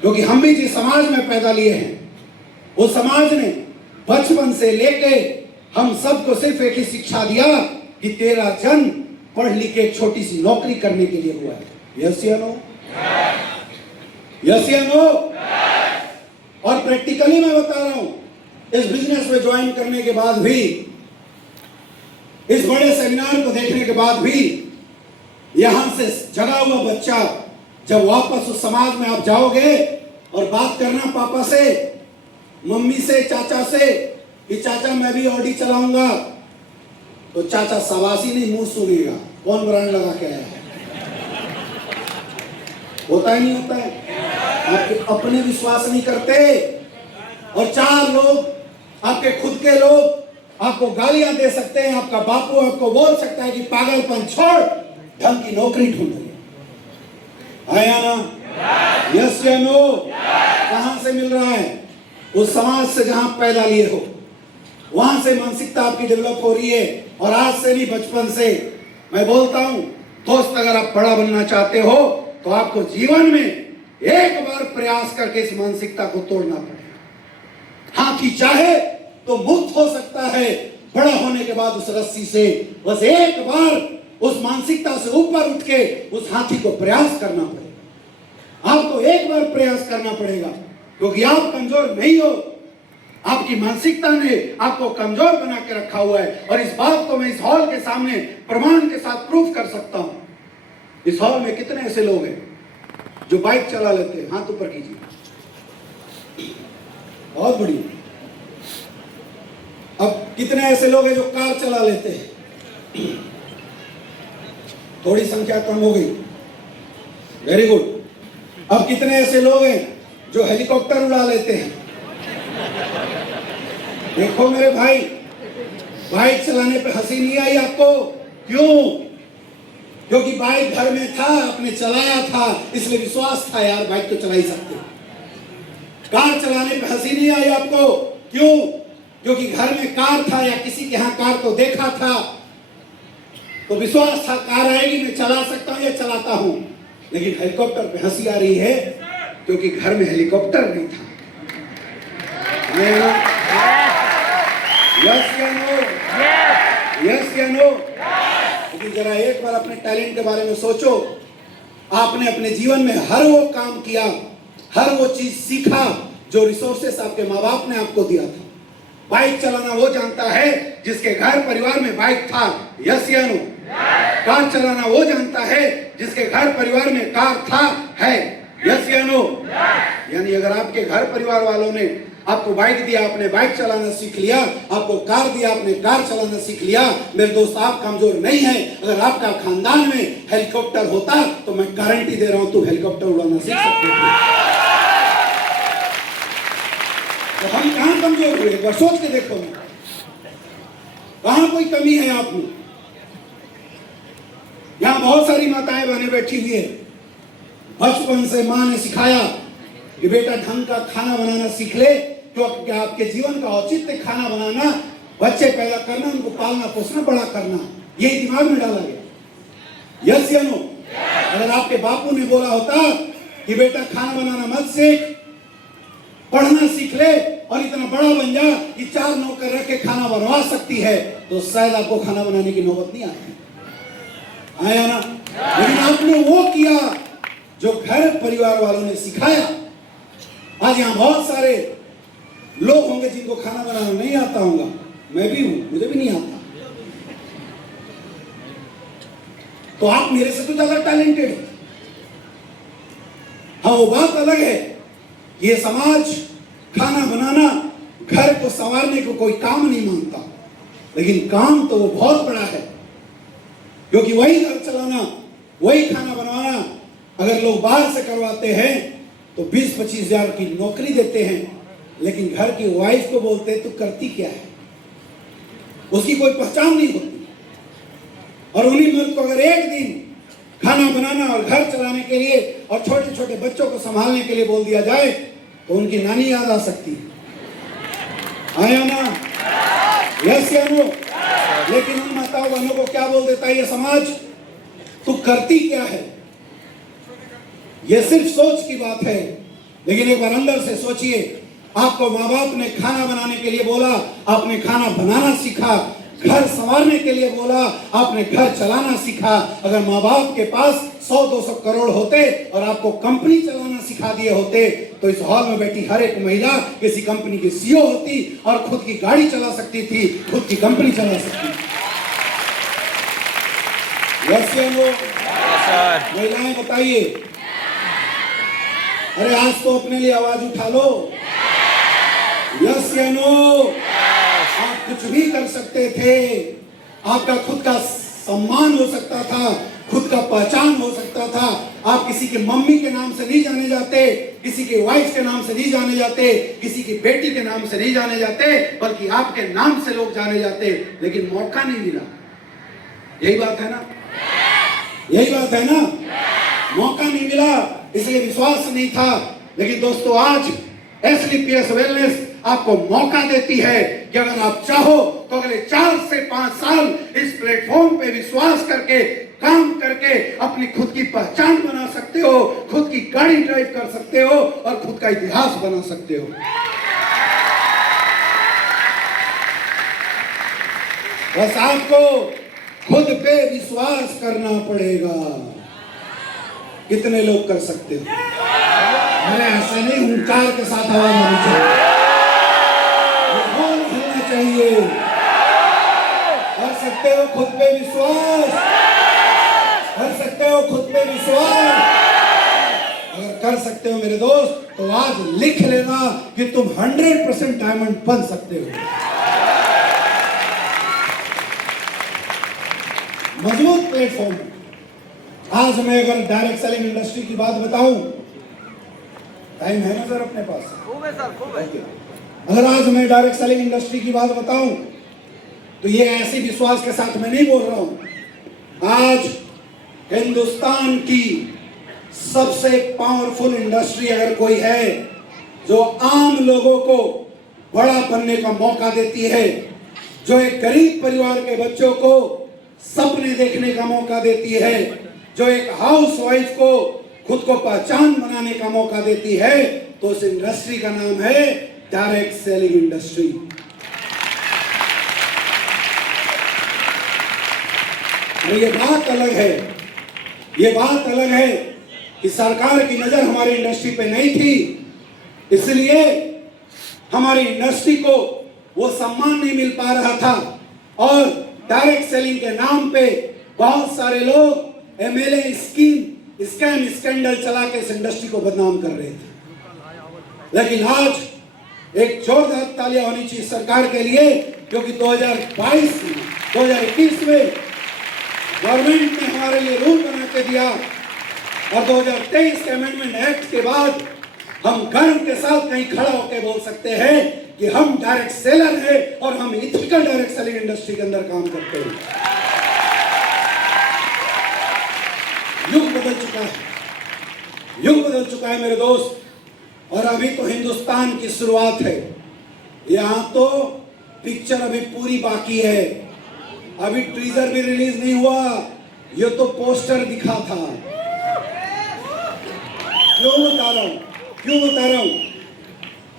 क्योंकि हम भी जिस समाज में पैदा लिए हैं, वो समाज ने बचपन से लेके हम सबको सिर्फ एक ही शिक्षा दिया कि तेरा जन्म पढ़ लिख के एक छोटी सी नौकरी करने के लिए हुआ है। यस या नो? यस या नो? और प्रैक्टिकली मैं बता रहा हूं, इस बिजनेस में ज्वाइन करने के बाद भी, इस बड़े सेमिनार को देखने के बाद भी, यहां से जगा हुआ बच्चा जब वापस उस समाज में आप जाओगे और बात करना पापा से, मम्मी से, चाचा से कि चाचा मैं भी ऑडी चलाऊंगा, तो चाचा शाबाशी नहीं मुंह सुनेगा, कौन ब्रांड लगा के आया है? होता ही नहीं होता है। आपके अपने विश्वास नहीं करते, और चार लोग, आपके खुद के लोग आपको गालियां दे सकते हैं, आपका बापू आपको बोल सकता है कि पागलपन छोड़, ढंग की नौकरी ढूंढ ले। आया ना? यस या नो? कहां से मिल रहा है? उस समाज से जहां पैदा लिए हो, वहां से मानसिकता आपकी डेवलप हो रही है, और आज से नहीं बचपन से। मैं बोलता हूं दोस्त, अगर आप बड़ा बनना चाहते हो तो आपको जीवन में एक बार प्रयास करके इस मानसिकता को तोड़ना पड़ेगा। हाथी चाहे तो मुक्त हो सकता है बड़ा होने के बाद उस रस्सी से, बस एक बार उस मानसिकता से ऊपर उठ के उस हाथी को प्रयास करना पड़ेगा। आपको एक बार प्रयास करना पड़ेगा, क्योंकि आप कमजोर नहीं हो, आपकी मानसिकता ने आपको कमजोर बना के रखा हुआ है। और इस बात को मैं इस हॉल के सामने प्रमाण के साथ प्रूफ कर सकता हूं। इस हॉल में कितने ऐसे लोग हैं जो बाइक चला लेते हैं? हाथ ऊपर कीजिए। बहुत बढ़िया। अब कितने ऐसे लोग हैं जो कार चला लेते हैं? थोड़ी संख्या कम हो गई, वेरी गुड। अब कितने ऐसे लोग हैं जो हेलीकॉप्टर उड़ा लेते हैं? देखो मेरे भाई, बाइक चलाने पे हंसी नहीं आई आपको? क्यों? क्योंकि बाइक घर में था, आपने चलाया था, इसलिए विश्वास था यार बाइक तो चला ही सकते। कार चलाने पे हंसी नहीं आई आपको? क्यों? क्योंकि घर में कार था या किसी के यहां कार को देखा था, तो विश्वास था कार आएगी, मैं चला सकता हूं या चलाता हूं। लेकिन हेलीकॉप्टर पे हंसी आ रही है क्योंकि घर में हेलीकॉप्टर नहीं था। यस या नो? यस या नो? लेकिन जरा एक बार अपने टैलेंट के बारे में सोचो। आपने अपने जीवन में हर वो काम किया, हर वो चीज सीखा जो रिसोर्सेस आपके माँ बाप ने आपको दिया था। बाइक चलाना वो जानता है जिसके घर परिवार में बाइक था। यस या नो? कार चलाना वो जानता है जिसके घर परिवार में कार था, है। यस या नो? यानी अगर आपके घर परिवार वालों ने आपको बाइक दिया, आपने बाइक चलाना सीख लिया, आपको कार दिया, आपने कार चलाना सीख लिया, मेरे दोस्त आप कमजोर नहीं है। अगर आपका खानदान में हेलीकॉप्टर होता तो मैं गारंटी दे रहा हूं तू हेलीकॉप्टर उड़ाना सीख सकते थे। तो हम कहां कमजोर हुए? एक बार सोच के देखो ना, कहां कोई कमी है आप में? यहां बहुत सारी माताएं बहनें बैठी हुई है, बचपन से मां ने सिखाया कि बेटा ढंग का खाना बनाना सीख ले, क्योंकि आपके जीवन का औचित्य खाना बनाना, बच्चे पैदा करना, उनको पालना पोसना, बड़ा करना, यही दिमाग में डाला गया। यस या नो? अगर आपके बापू ने बोला होता कि बेटा खाना बनाना मत सीख, पढ़ना सीख ले और इतना बड़ा बन जा कि 4 नौकर रख के खाना बनवा सकती है, तो शायद आपको खाना बनाने की नौबत नहीं आती। आया ना? लेकिन आपने वो किया जो घर परिवार वालों ने सिखाया। आज यहाँ बहुत सारे लोग होंगे जिनको खाना बनाना नहीं आता होगा, मैं भी हूं, मुझे भी नहीं आता। तो आप मेरे से तो ज्यादा टैलेंटेड हैं। हाँ, वो बात अलग है, ये समाज खाना बनाना, घर को संवारने को कोई काम नहीं मानता, लेकिन काम तो वो बहुत बड़ा है। क्योंकि वही घर चलाना, वही खाना बनवाना अगर लोग बाहर से करवाते हैं तो 20-25 हजार की नौकरी देते हैं, लेकिन घर की वाइफ को बोलते हैं तू करती क्या है, उसकी कोई पहचान नहीं होती। और उन्हीं मर्द को अगर एक दिन खाना बनाना और घर चलाने के लिए और छोटे छोटे बच्चों को संभालने के लिए बोल दिया जाए तो उनकी नानी याद आ सकती है। आया ना? यस या नो? लेकिन उन माताओं बहनों को क्या बोल देता है ये समाज? तू करती क्या है। ये सिर्फ सोच की बात है, लेकिन एक बार अंदर से सोचिए, आपको माँ बाप ने खाना बनाने के लिए बोला, आपने खाना बनाना सीखा, घर संवारने के लिए बोला, आपने घर चलाना सीखा। अगर माँ बाप के पास 100-200 करोड़ होते और आपको कंपनी चलाना सिखा दिए होते तो इस हॉल में बैठी हर एक महिला किसी कंपनी की सीईओ होती और खुद की गाड़ी चला सकती थी, खुद की कंपनी चला सकती थी। यस या नो? महिलाएं बताइए। अरे आज तो अपने लिए आवाज उठा लो। यस या नो? आप कुछ भी कर सकते थे, आपका खुद का सम्मान हो सकता था, खुद का पहचान हो सकता था। आप किसी के मम्मी के नाम से नहीं जाने जाते, किसी के वाइफ के नाम से नहीं जाने जाते, किसी की बेटी के नाम से नहीं जाने जाते, बल्कि आपके नाम से लोग जाने जाते, लेकिन मौका नहीं मिला। यही बात है ना? यही बात है ना? मौका नहीं मिला, इसलिए विश्वास नहीं था। लेकिन दोस्तों, आज एसलीपीएस वेलनेस आपको मौका देती है कि अगर आप चाहो तो अगले 4 से 5 साल इस प्लेटफॉर्म पे विश्वास करके, काम करके अपनी खुद की पहचान बना सकते हो, खुद की गाड़ी ड्राइव कर सकते हो और खुद का इतिहास बना सकते हो। बस आपको खुद पे विश्वास करना पड़ेगा। कितने लोग कर सकते हो? अरे ऐसे नहीं, हुंकार के साथ आवाज आनी चाहिए। चाहिए। कर सकते हो खुद पे विश्वास, कर सकते हो खुद पे विश्वास। अगर कर सकते हो मेरे दोस्त तो आज लिख लेना कि तुम 100% डायमंड बन सकते हो। मजबूत प्लेटफॉर्म। आज मैं अगर डायरेक्ट सेलिंग इंडस्ट्री की बात बताऊं, टाइम है ना सर अपने पास? Okay. अगर आज मैं डायरेक्ट सेलिंग इंडस्ट्री की बात बताऊं तो ये ऐसी विश्वास के साथ मैं नहीं बोल रहा हूं। आज हिंदुस्तान की सबसे पावरफुल इंडस्ट्री अगर कोई है जो आम लोगों को बड़ा बनने का मौका देती है, जो एक गरीब परिवार के बच्चों को सपने देखने का मौका देती है, जो एक हाउसवाइफ को खुद को पहचान बनाने का मौका देती है, तो उस इंडस्ट्री का नाम है डायरेक्ट सेलिंग इंडस्ट्री। ये बात अलग है, ये बात अलग है कि सरकार की नजर हमारी इंडस्ट्री पे नहीं थी, इसलिए हमारी इंडस्ट्री को वो सम्मान नहीं मिल पा रहा था और डायरेक्ट सेलिंग के नाम पे बहुत सारे लोग एमएलए स्कीम स्कैम स्कैंडल चला के इस इंडस्ट्री को बदनाम कर रहे थे। लेकिन आज एक जोरदार तालियां होनी चाहिए सरकार के लिए, क्योंकि 2022 2021 में गवर्नमेंट ने हमारे लिए रूल बना के दिया और 2023 के अमेंडमेंट एक्ट के बाद हम गर्व के साथ कहीं खड़ा होकर बोल सकते हैं कि हम डायरेक्ट सेलर हैं और हम इथिकल डायरेक्ट सेलिंग इंडस्ट्री के अंदर काम करते हैं। युग बदल चुका है, युग बदल चुका है मेरे दोस्त, और अभी तो हिंदुस्तान की शुरुआत है। यहां तो पिक्चर अभी पूरी बाकी है, अभी टीजर भी रिलीज नहीं हुआ, ये तो पोस्टर दिखा था। क्यों बता रहा हूं, क्यों बता रहा हूं?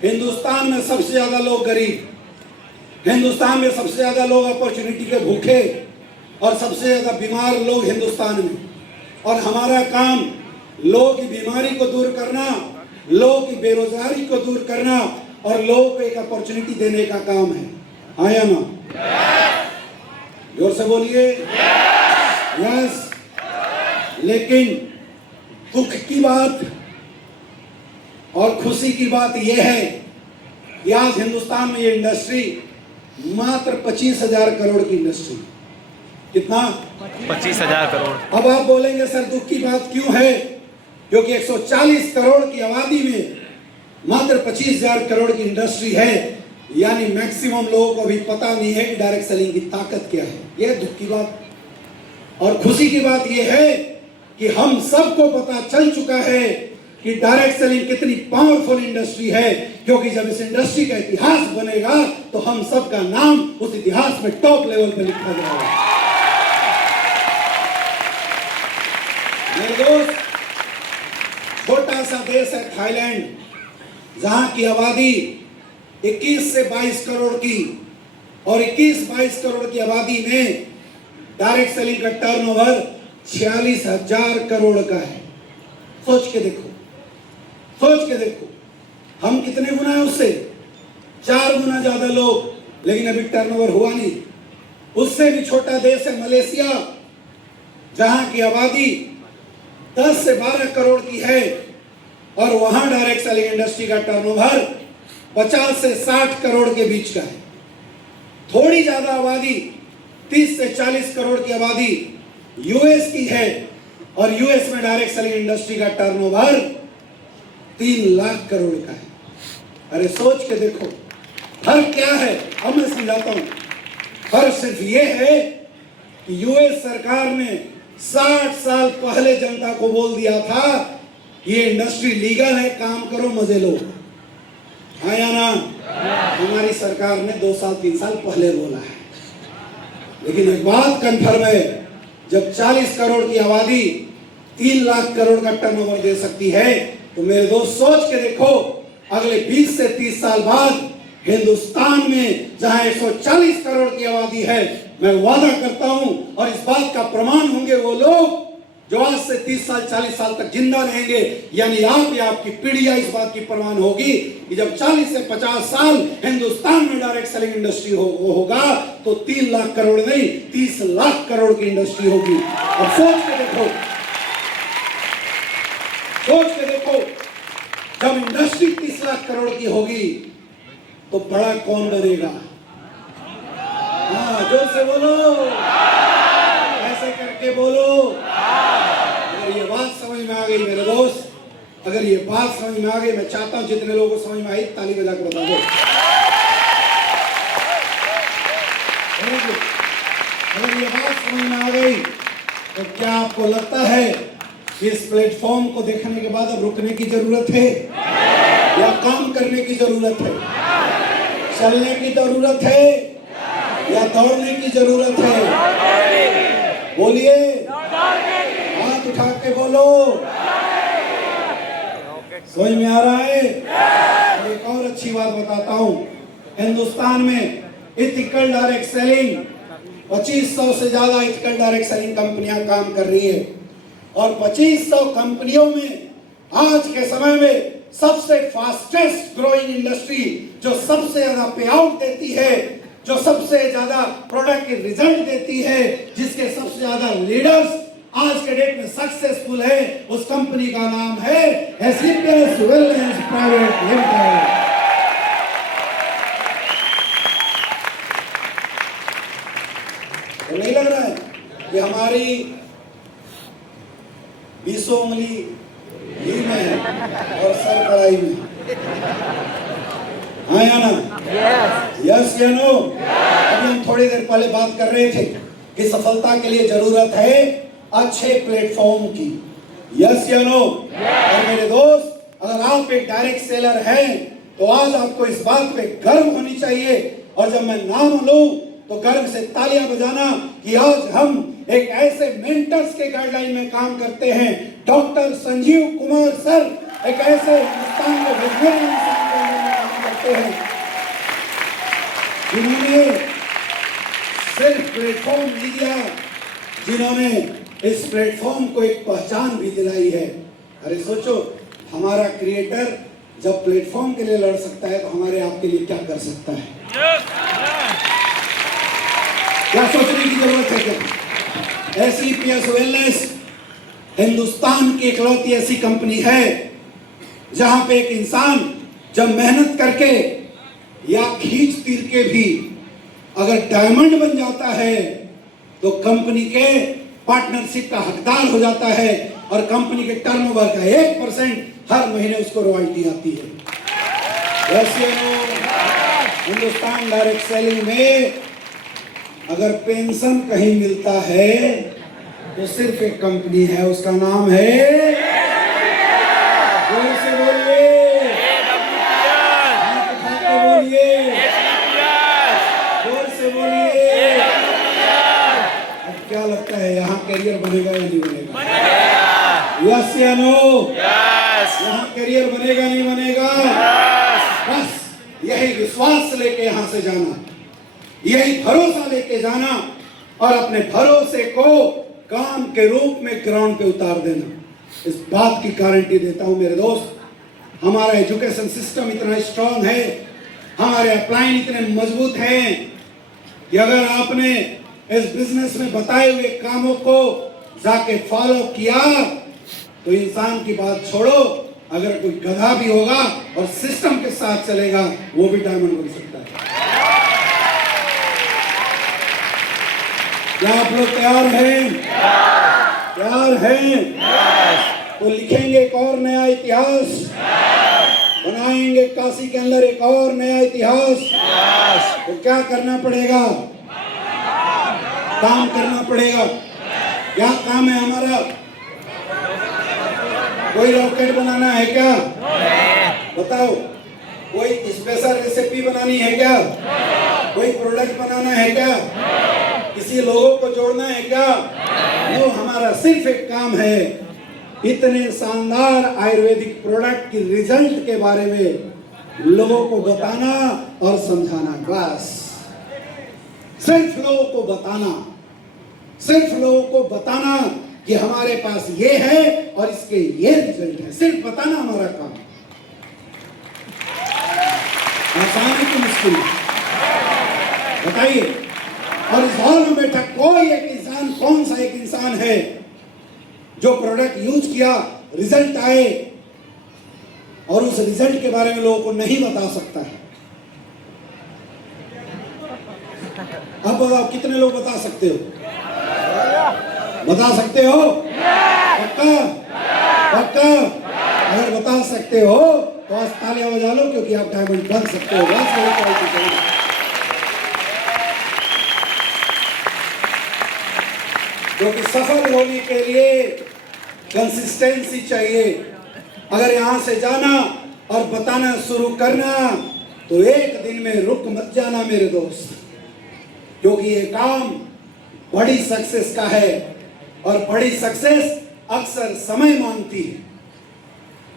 हिंदुस्तान में सबसे ज्यादा लोग गरीब, हिंदुस्तान में सबसे ज्यादा लोग अपॉर्चुनिटी के भूखे और सबसे ज्यादा बीमार लोग हिंदुस्तान में, और हमारा काम लोगों की बीमारी को दूर करना, लोगों की बेरोजगारी को दूर करना और लोगों को एक अपॉर्चुनिटी देने का काम है। आया ना? जोर से बोलिए यस। लेकिन दुख की बात और खुशी की बात यह है कि आज हिंदुस्तान में ये इंडस्ट्री मात्र 25,000 करोड़ की इंडस्ट्री। कितना? 25,000 करोड़। अब आप बोलेंगे सर दुख की बात क्यों है? क्योंकि 140 करोड़ की आबादी में मात्र 25,000 करोड़ की इंडस्ट्री है, यानी मैक्सिमम लोगों को अभी पता नहीं है कि डायरेक्ट सेलिंग की ताकत क्या है। यह दुख की बात। और खुशी की बात यह है कि हम सबको पता चल चुका है कि डायरेक्ट सेलिंग कितनी पावरफुल इंडस्ट्री है, क्योंकि जब इस इंडस्ट्री का इतिहास बनेगा तो हम सबका नाम उस इतिहास में टॉप लेवल पर लिखा जाएगा। मेरे दोस्त, छोटा सा देश है थाईलैंड, जहां की आबादी 21 से 22 करोड़ की, और 21-22 करोड़ की आबादी में डायरेक्ट सेलिंग का टर्नओवर 46,000 करोड़ का है। सोच के देखो, सोच के देखो, हम कितने गुना है उससे? 4 गुना ज्यादा लोग, लेकिन अभी टर्नओवर हुआ नहीं। उससे भी छोटा देश है मलेशिया, जहां की आबादी 10 से 12 करोड़ की है, और वहां डायरेक्ट सेलिंग इंडस्ट्री का टर्नओवर 50 से 60 करोड़ के बीच का है। थोड़ी ज्यादा आबादी 30 से 40 करोड़ की आबादी यूएस की है, और यूएस में डायरेक्ट सेलिंग इंडस्ट्री का टर्नओवर 3 लाख करोड़ का है। अरे सोच के देखो फर्क क्या है। अब मैं समझाता हूं। फर्क सिर्फ ये है कि यूएस सरकार ने 60 साल पहले जनता को बोल दिया था ये इंडस्ट्री लीगल है, काम करो, मजे लो। आया ना? हमारी सरकार ने 2 साल 3 साल पहले बोला है। लेकिन एक बात कंफर्म है, जब 40 करोड़ की आबादी 3 लाख करोड़ का टर्नओवर दे सकती है, तो मेरे दोस्त सोच के देखो अगले 20 से 30 साल बाद हिंदुस्तान में जहां 140 करोड़ की आबादी है, मैं वादा करता हूं और इस बात का प्रमाण होंगे वो लोग जो आज से 30 साल 40 साल तक जिंदा रहेंगे, यानी आप या आपकी पीढ़ियां इस बात की परवान होगी कि जब 40 से 50 साल हिंदुस्तान में डायरेक्ट सेलिंग इंडस्ट्री होगा तो 3 लाख करोड़ नहीं 30 लाख करोड़ की इंडस्ट्री होगी। अब सोच के देखो जब इंडस्ट्री 30 लाख करोड़ की होगी तो बड़ा कौन बनेगा? हाँ, जोर से बोलो, ऐसे करके बोलो। अगर ये बात समझ में आ गई मेरे दोस्त, अगर ये बात समझ में आ गई, मैं चाहता हूं जितने लोगों को समझ में आई ताली बजाकर बता दो। अगर ये बात समझ में आ गई तो क्या आपको लगता है कि इस प्लेटफॉर्म को देखने के बाद अब रुकने की जरूरत है या काम करने की जरूरत है? चलने की जरूरत है या दौड़ने की जरूरत है? बोलिए, हाथ उठा के बोलो। समझ में आ रहा है? एक और अच्छी बात बताता हूं, हिंदुस्तान में इथिकल डायरेक्ट सेलिंग 2500 से ज्यादा इथिकल डायरेक्ट सेलिंग कंपनियां काम कर रही है और 2500 कंपनियों में आज के समय में सबसे फास्टेस्ट ग्रोइंग इंडस्ट्री, जो सबसे ज्यादा पे आउट देती है, जो सबसे ज्यादा प्रोडक्ट के रिजल्ट देती है, जिसके सबसे ज्यादा लीडर्स आज के डेट में सक्सेसफुल है, उस कंपनी का नाम है एसईपीएस वेलनेस प्राइवेट लिमिटेड। तो नहीं लग रहा है कि हमारी 20 उंगली घी में है और सर कढ़ाई में? हाँ या ना? यस या नो? अभी हम थोड़ी देर पहले बात कर रहे थे कि सफलता के लिए जरूरत है अच्छे प्लेटफॉर्म की। यस या नो? और मेरे दोस्त, अगर आप एक डायरेक्ट सेलर हैं तो आज आपको इस बात पे गर्व होनी चाहिए, और जब मैं नाम लूं तो गर्व से तालियां बजाना कि आज हम एक ऐसे मेंटर्स के गाइडलाइन में काम करते हैं। डॉक्टर संजीव कुमार सर एक ऐसे हिंदुस्तान के विजनरी इंसान में काम करते हैं जिन्होंने सिर्फ प्लेटफॉर्म नहीं दिया, जिन्होंने इस प्लेटफॉर्म को एक पहचान भी दिलाई है। अरे सोचो, हमारा क्रिएटर जब प्लेटफॉर्म के लिए लड़ सकता है तो हमारे आपके लिए क्या कर सकता है? क्या सोचने की जरूरत है? क्या एसईपीएस वेलनेस हिंदुस्तान की इकलौती ऐसी कंपनी है जहां पे एक इंसान जब मेहनत करके या खींच तीर के भी अगर डायमंड बन जाता है तो कंपनी के पार्टनरशिप का हकदार हो जाता है और कंपनी के टर्नओवर का 1% हर महीने उसको रॉयल्टी आती है। वैसे हिंदुस्तान डायरेक्ट सेलिंग में अगर पेंशन कहीं मिलता है तो सिर्फ एक कंपनी है, उसका नाम है, जोर से बोलिए, हाथ उठा के बोलिए, जोर से बोलिए। अब क्या लगता है यहाँ करियर बनेगा या नहीं बनेगा? यस या नो? यहाँ करियर बनेगा नहीं बनेगा? बस यही विश्वास लेके यहाँ से जाना, यही भरोसा लेके जाना और अपने भरोसे को काम के रूप में ग्राउंड पे उतार देना। इस बात की गारंटी देता हूं मेरे दोस्त, हमारा एजुकेशन सिस्टम इतना स्ट्रांग है, हमारे अपलाइन इतने मजबूत हैं कि अगर आपने इस बिजनेस में बताए हुए कामों को जाके फॉलो किया तो इंसान की बात छोड़ो, अगर कोई गधा भी होगा और सिस्टम के साथ चलेगा वो भी डायमंड बन सकता है। क्या आप लोग तैयार हैं? तैयार हैं? तो लिखेंगे एक और नया इतिहास, बनाएंगे काशी के अंदर एक और नया इतिहास। तो क्या करना पड़ेगा? काम करना पड़ेगा। क्या काम है हमारा? कोई रॉकेट बनाना है क्या? बताओ। कोई स्पेशल रेसिपी बनानी है क्या? कोई प्रोडक्ट बनाना है क्या? किसी लोगों को जोड़ना है क्या? वो हमारा सिर्फ एक काम है, इतने शानदार आयुर्वेदिक प्रोडक्ट की रिजल्ट के बारे में लोगों को बताना और समझाना। बस सिर्फ लोगों को बताना, सिर्फ लोगों को बताना कि हमारे पास ये है और इसके ये रिजल्ट है। सिर्फ बताना हमारा काम। आसान है कि मुश्किल है? बताइए। और इस हॉल में बैठा कोई एक इंसान, कौन सा एक इंसान है जो प्रोडक्ट यूज किया, रिजल्ट आए और उस रिजल्ट के बारे में लोगों को नहीं बता सकता है? अब बताओ कितने लोग बता सकते हो? बता सकते हो? पक्का? पक्का? अगर बता सकते हो तो आज तालियां बजा लो, क्योंकि आप डायमंड बन सकते हो। क्योंकि सफल होने के लिए कंसिस्टेंसी चाहिए। अगर यहां से जाना और बताना शुरू करना तो एक दिन में रुक मत जाना मेरे दोस्त, क्योंकि ये काम बड़ी सक्सेस का है और बड़ी सक्सेस अक्सर समय मांगती है।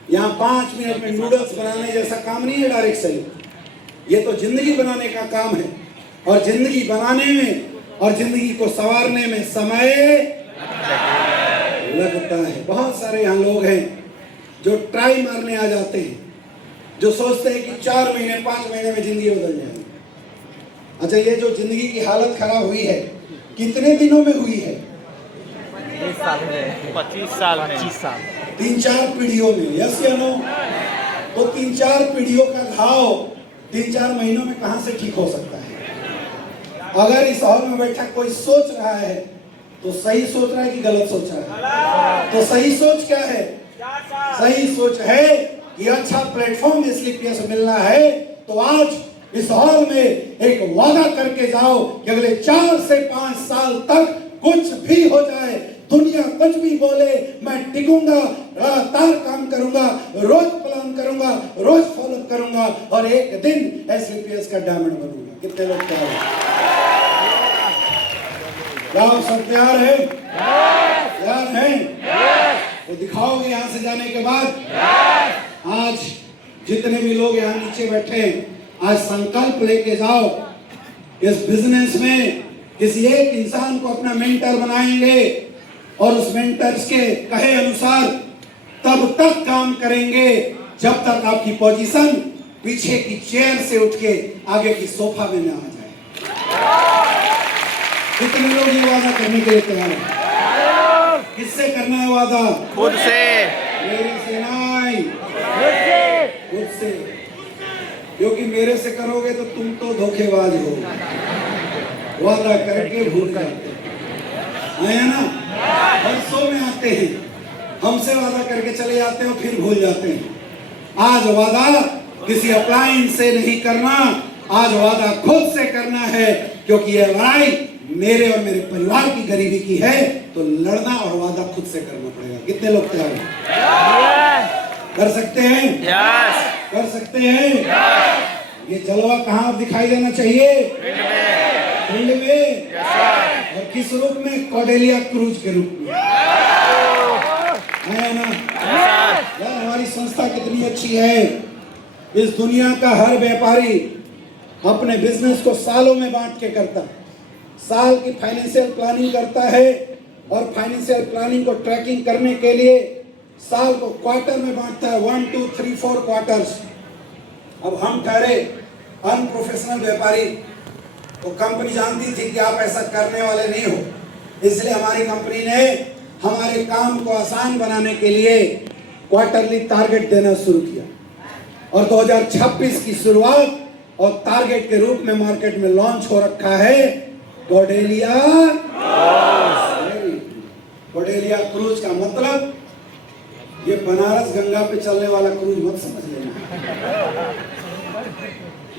यहाँ 5 मिनट में नूडल्स बनाने जैसा काम नहीं है डायरेक्ट सेलिंग। ये तो जिंदगी बनाने का काम है और जिंदगी बनाने में और जिंदगी को संवारने में समय लगता है। बहुत सारे यहाँ लोग हैं जो ट्राई मारने आ जाते हैं, जो सोचते हैं कि 4 महीने 5 महीने में जिंदगी बदल जाएगी। अच्छा, ये जो जिंदगी की हालत खराब हुई है कितने दिनों में हुई है? 25 साल में 25 साल 3-4 पीढ़ियों में। यस या नो? तो 3-4 पीढ़ियों का घाव 3-4 महीनों में कहां से ठीक हो सकता है? अगर इस हॉल में बैठा कोई सोच रहा है तो सही सोच रहा है कि गलत सोच रहा है? तो सही सोच क्या है? सही सोच है कि अच्छा प्लेटफॉर्म एसलीपीएस मिलना है तो आज इस हॉल में एक वादा करके जाओ कि अगले 4 से 5 साल तक कुछ भी हो जाए, दुनिया कुछ भी बोले, मैं टिकूंगा, लगातार काम करूंगा, रोज प्लान करूंगा, रोज फॉलो करूंगा और एक दिन एसलीपीएस का डायमंड बनूंगा। कितने लोग तैयार हैं? क्या आप सब तैयार हैं? तैयार हैं? तो दिखाओगे यहां से जाने के बाद? आज जितने भी लोग यहाँ नीचे बैठे हैं, आज संकल्प लेके जाओ इस बिजनेस में किसी एक इंसान को अपना मेंटर बनाएंगे और उस मेंटर्स के कहे अनुसार तब तक काम करेंगे जब तक आपकी पोजीशन पीछे की चेयर से उठ के आगे की सोफा में ना आ जाए। कितने लोग ये वादा करने के लिए तैयार हैं? किससे करना है वादा? खुद से। मेरे से नहीं, खुद से। क्योंकि मेरे से करोगे तो तुम तो धोखेबाज हो, वादा करके भूल जाते हैं ना। बरसों में आते हैं, हमसे वादा करके चले जाते हो, फिर भूल जाते हैं। आज वादा किसी अप्लायंस से नहीं करना, आज वादा खुद से करना है, क्योंकि ये लड़ाई मेरे और मेरे परिवार की गरीबी की है, तो लड़ना और वादा खुद से करना पड़ेगा। कितने लोग तैयार हैं? कर सकते हैं? यस। कर सकते हैं? ये जलवा कहाँ दिखाई देना चाहिए? फील्ड में। और किस रूप में? कॉर्डेलिया क्रूज के रूप में, है ना? यार हमारी संस्था कितनी अच्छी है। इस दुनिया का हर व्यापारी अपने बिजनेस को सालों में बांट के करता है, साल की फाइनेंशियल प्लानिंग करता है और फाइनेंशियल प्लानिंग को ट्रैकिंग करने के लिए साल को क्वार्टर में बांटता है, 1 2 3 4 क्वार्टर्स। अब हम ठहरे अनप्रोफेशनल व्यापारी, तो कंपनी जानती थी कि आप ऐसा करने वाले नहीं हो, इसलिए हमारी कंपनी ने हमारे काम को आसान बनाने के लिए क्वार्टरली टारगेट देना शुरू किया और 2026 की शुरुआत और टारगेट के रूप में मार्केट में लॉन्च हो रखा है कॉर्डेलिया क्रूज। का मतलब ये बनारस गंगा पे चलने वाला क्रूज मत समझ लेना,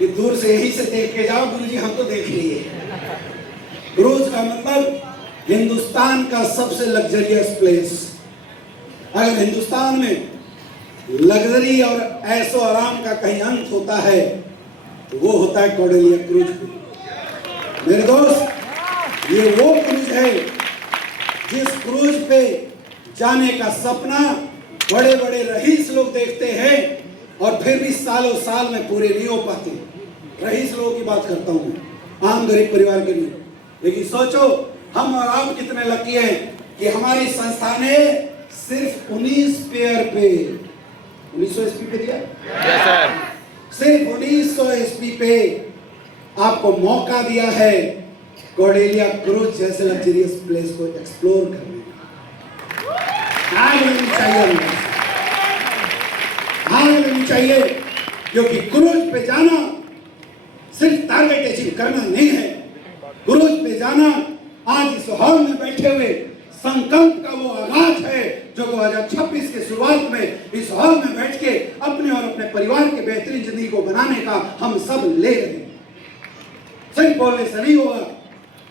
ये दूर से यही से देख के जाओ, गुरुजी हम तो देख लिए। क्रूज का मतलब हिंदुस्तान का सबसे लग्जरियस प्लेस। अगर हिंदुस्तान में लग्जरी और ऐशो आराम का कहीं अंत होता है तो वो होता है कॉर्डेलिया क्रूज। मेरे दोस्त, ये वो क्रूज है जिस क्रूज पे जाने का सपना बड़े बड़े रईस लोग देखते हैं और फिर भी सालों साल में पूरे नहीं हो पाते। रईस लोगों की बात करता हूँ, आम गरीब परिवार के लिए। लेकिन सोचो हम और आप कितने लकी हैं कि हमारी संस्था ने सिर्फ 19 पेयर पे 1900 एसपी पे दिया, यस सर। सिर्फ 1900 एसपी पे आपको मौका दिया है कॉर्डेलिया क्रूज जैसे लग्जरियस प्लेस को एक्सप्लोर करने का। आग लगनी चाहिए, आग लगनी चाहिए, क्योंकि क्रूज पे जाना सिर्फ टारगेट अचीव करना नहीं है। क्रूज पे जाना आज इस हॉल में बैठे हुए संकल्प का वो आगाज है जो 2026 के शुरुआत में इस हॉल में बैठ के अपने और अपने परिवार के बेहतरीन जिंदगी को बनाने का हम सब ले रहे हैं। सिर्फ बोलने से नहीं होगा,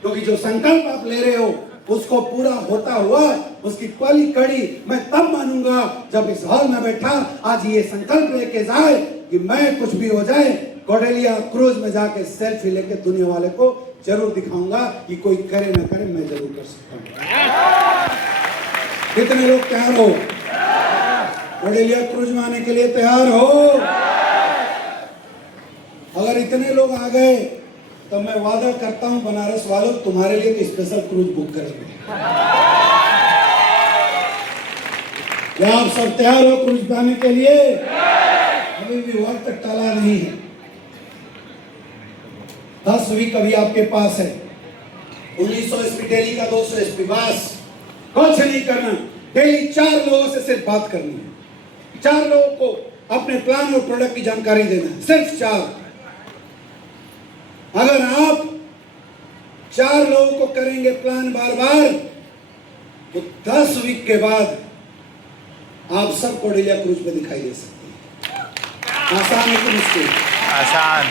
क्योंकि जो संकल्प आप ले रहे हो उसको पूरा होता हुआ उसकी पहली कड़ी मैं तब मानूंगा जब इस हॉल में बैठा आज ये संकल्प लेके जाए कि मैं कुछ भी हो जाए कॉर्डेलिया क्रूज में जाके सेल्फी लेके दुनिया वाले को जरूर दिखाऊंगा कि कोई करे ना करे मैं जरूर कर सकता हूं। कितने लोग तैयार हो कॉर्डेलिया क्रूज में आने के लिए? तैयार हो? अगर इतने लोग आ गए तो मैं वादा करता हूं बनारस वालों तुम्हारे लिए एक स्पेशल क्रूज बुक करेंगे। क्या आप सब तैयार हो क्रूज पे आने के लिए? अभी भी वक्त टाला नहीं है। 10 वीक अभी आपके पास है। 1900 एसपी डेली का 200 एसपी बस कुछ नहीं करना। डेली 4 लोगों से सिर्फ बात करनी है। 4 लोगों को अपने प्लान और प्रोडक्ट की जानकारी देना है, सिर्फ 4। अगर आप 4 लोगों को करेंगे प्लान बार बार तो 10 वीक के बाद आप सब कॉर्डेलिया क्रूज पे दिखाई दे सकते हैं। आसान है कि मुश्किल? आसान।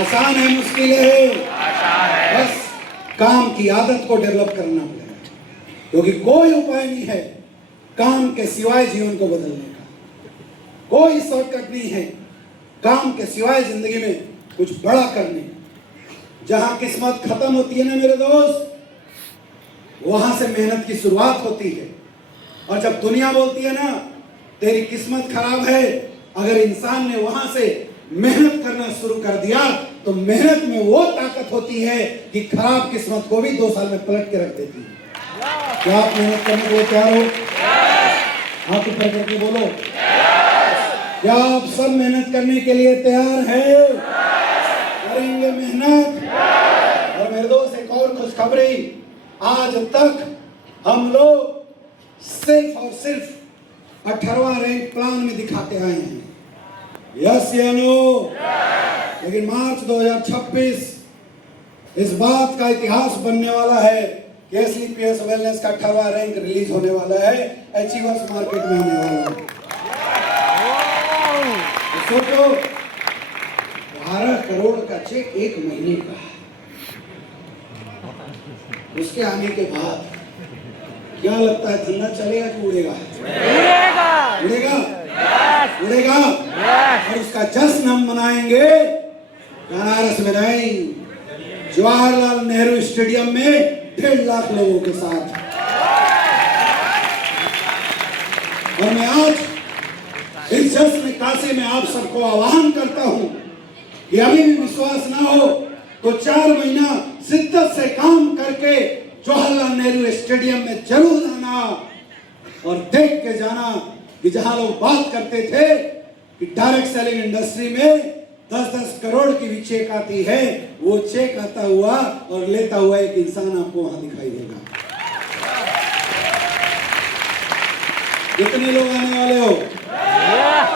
आसान है, मुश्किल है? आसान है। बस काम की आदत को डेवलप करना पड़ेगा, क्योंकि कोई उपाय नहीं है काम के सिवाय जीवन को बदलने का। कोई शॉर्टकट नहीं है काम के सिवाय जिंदगी में कुछ बड़ा करने। जहां किस्मत खत्म होती है ना मेरे दोस्त, वहां से मेहनत की शुरुआत होती है। और जब दुनिया बोलती है ना तेरी किस्मत खराब है, अगर इंसान ने वहां से मेहनत करना शुरू कर दिया तो मेहनत में वो ताकत होती है कि खराब किस्मत को भी 2 साल में पलट के रख देती है। क्या आप मेहनत करने के लिए तैयार हो? हाथ ऊपर करके बोलो। क्या आप सब मेहनत करने के लिए तैयार हैं? करेंगे मेहनत। और मेरे दोस्त एक और खुशखबरी, आज तक हम लोग सिर्फ और सिर्फ 18वां रैंक प्लान में दिखाते आए हैं। यस या नो? लेकिन मार्च 2026 इस बात का इतिहास बनने वाला है कि एसलीपीएस वेलनेस का 18वां रैंक रिलीज होने वाला है, अचीवर्स मार्केट में आने वाला है। तो सोचो 12 करोड़ का चेक 1 महीने का, उसके आने के बाद क्या लगता है धंधा चलेगा कि उड़ेगा? उड़ेगा, उड़ेगा। और उसका जश्न हम मनाएंगे बनारस में नहीं, जवाहरलाल नेहरू स्टेडियम में 1.5 लाख लोगों के साथ। और मैं आज इस जश्न काशी में आप सबको आह्वान करता हूं कि अभी भी विश्वास ना हो तो 4 महीना शिद्दत से काम करके जवाहरलाल नेहरू स्टेडियम में जरूर आना और देख के जाना कि जहां लोग बात करते थे कि डायरेक्ट सेलिंग इंडस्ट्री में 10-10 करोड़ की भी चेक आती है, वो चेक आता हुआ और लेता हुआ एक इंसान आपको वहां दिखाई देगा। कितने लोग आने वाले हो?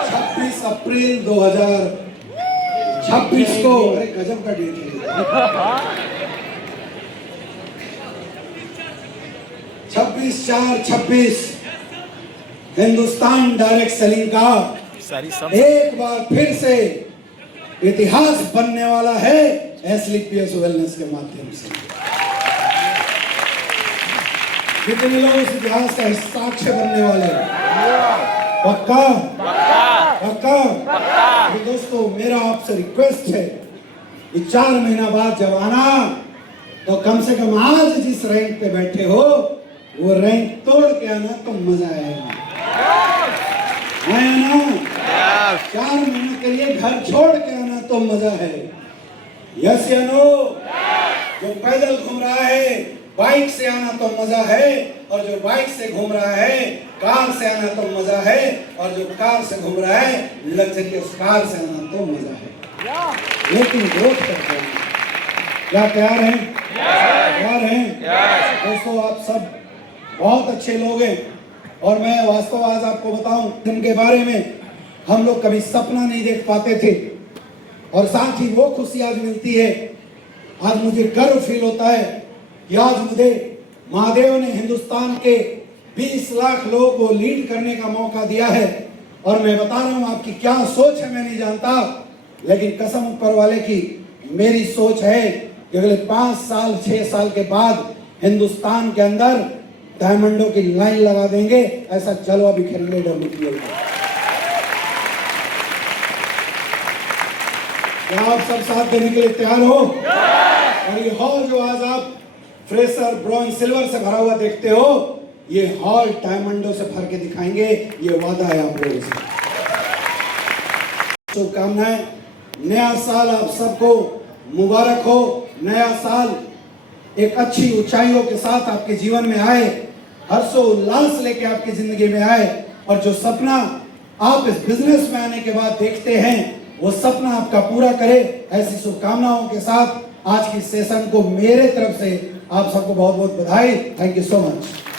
26 अप्रैल 2026 को, अरे गजब का डेट है। 26/4/26 हिंदुस्तान डायरेक्ट सेलिंग का एक बार फिर से इतिहास बनने वाला है एसलीपीएस वेलनेस के माध्यम से। कितने लोग इस इतिहास का साक्ष्य बनने वाले हैं? पक्का? पक्का? तो दोस्तों मेरा आपसे रिक्वेस्ट है कि 4 महीना बाद जब आना तो कम से कम आज जिस रैंक पे बैठे हो वो रैंक तोड़ के आना तो मजा आएगा। आया ना? 4 महीने के लिए घर छोड़ के आना तो मजा है। यस या नो? जो पैदल घूम रहा है बाइक से आना तो मजा है, और जो बाइक से घूम रहा है, कार से आना तो मजा है, और जो कार से घूम रहा है, लग्जरियस कार से आना तो मजा है। लेकिन ग्रोथ करते हैं। क्या तैयार हैं? तैयार हैं? दोस्तों, आप सब बहुत अच्छे लोग हैं, और मैं वास्तव आज आपको बताऊं, जिनके बारे में हम लोग कभी सपना नहीं देख पाते थे, और साथ ही वो खुशी आज मिलती है। आज मुझे गर्व फील होता है कि आज मुझे महादेव ने हिंदुस्तान के 20 लाख लोगों को लीड करने का मौका दिया है। और मैं बता रहा हूं, आपकी क्या सोच है मैं नहीं जानता, लेकिन कसम ऊपर वाले की मेरी सोच है कि अगले 5 साल 6 साल के बाद हिंदुस्तान के अंदर डायमंडों की लाइन लगा देंगे, ऐसा जलवा बिखेरेंगे डब्ल्यूपीएल में। क्या आप सब साथ देने के लिए तैयार हो? और ये हॉल जो आज आप फ्रेशर, ब्रॉन्ज, सिल्वर से भरा हुआ देखते हो, ये हॉल डायमंडों से भर के दिखाएंगे, ये वादा है आप लोगों से। शुभकामनाएं। नया साल आप सबको मुबारक हो। नया साल एक अच्छी ऊंचाइयों के साथ आपके जीवन में आए, हर्षोल्लास लेके आपकी जिंदगी में आए, और जो सपना आप इस बिजनेस में आने के बाद देखते हैं, वो सपना आपका पूरा करे। ऐसी शुभकामनाओं के साथ आज की सेशन को मेरे तरफ से आप सबको बहुत बहुत बधाई। Thank you so much.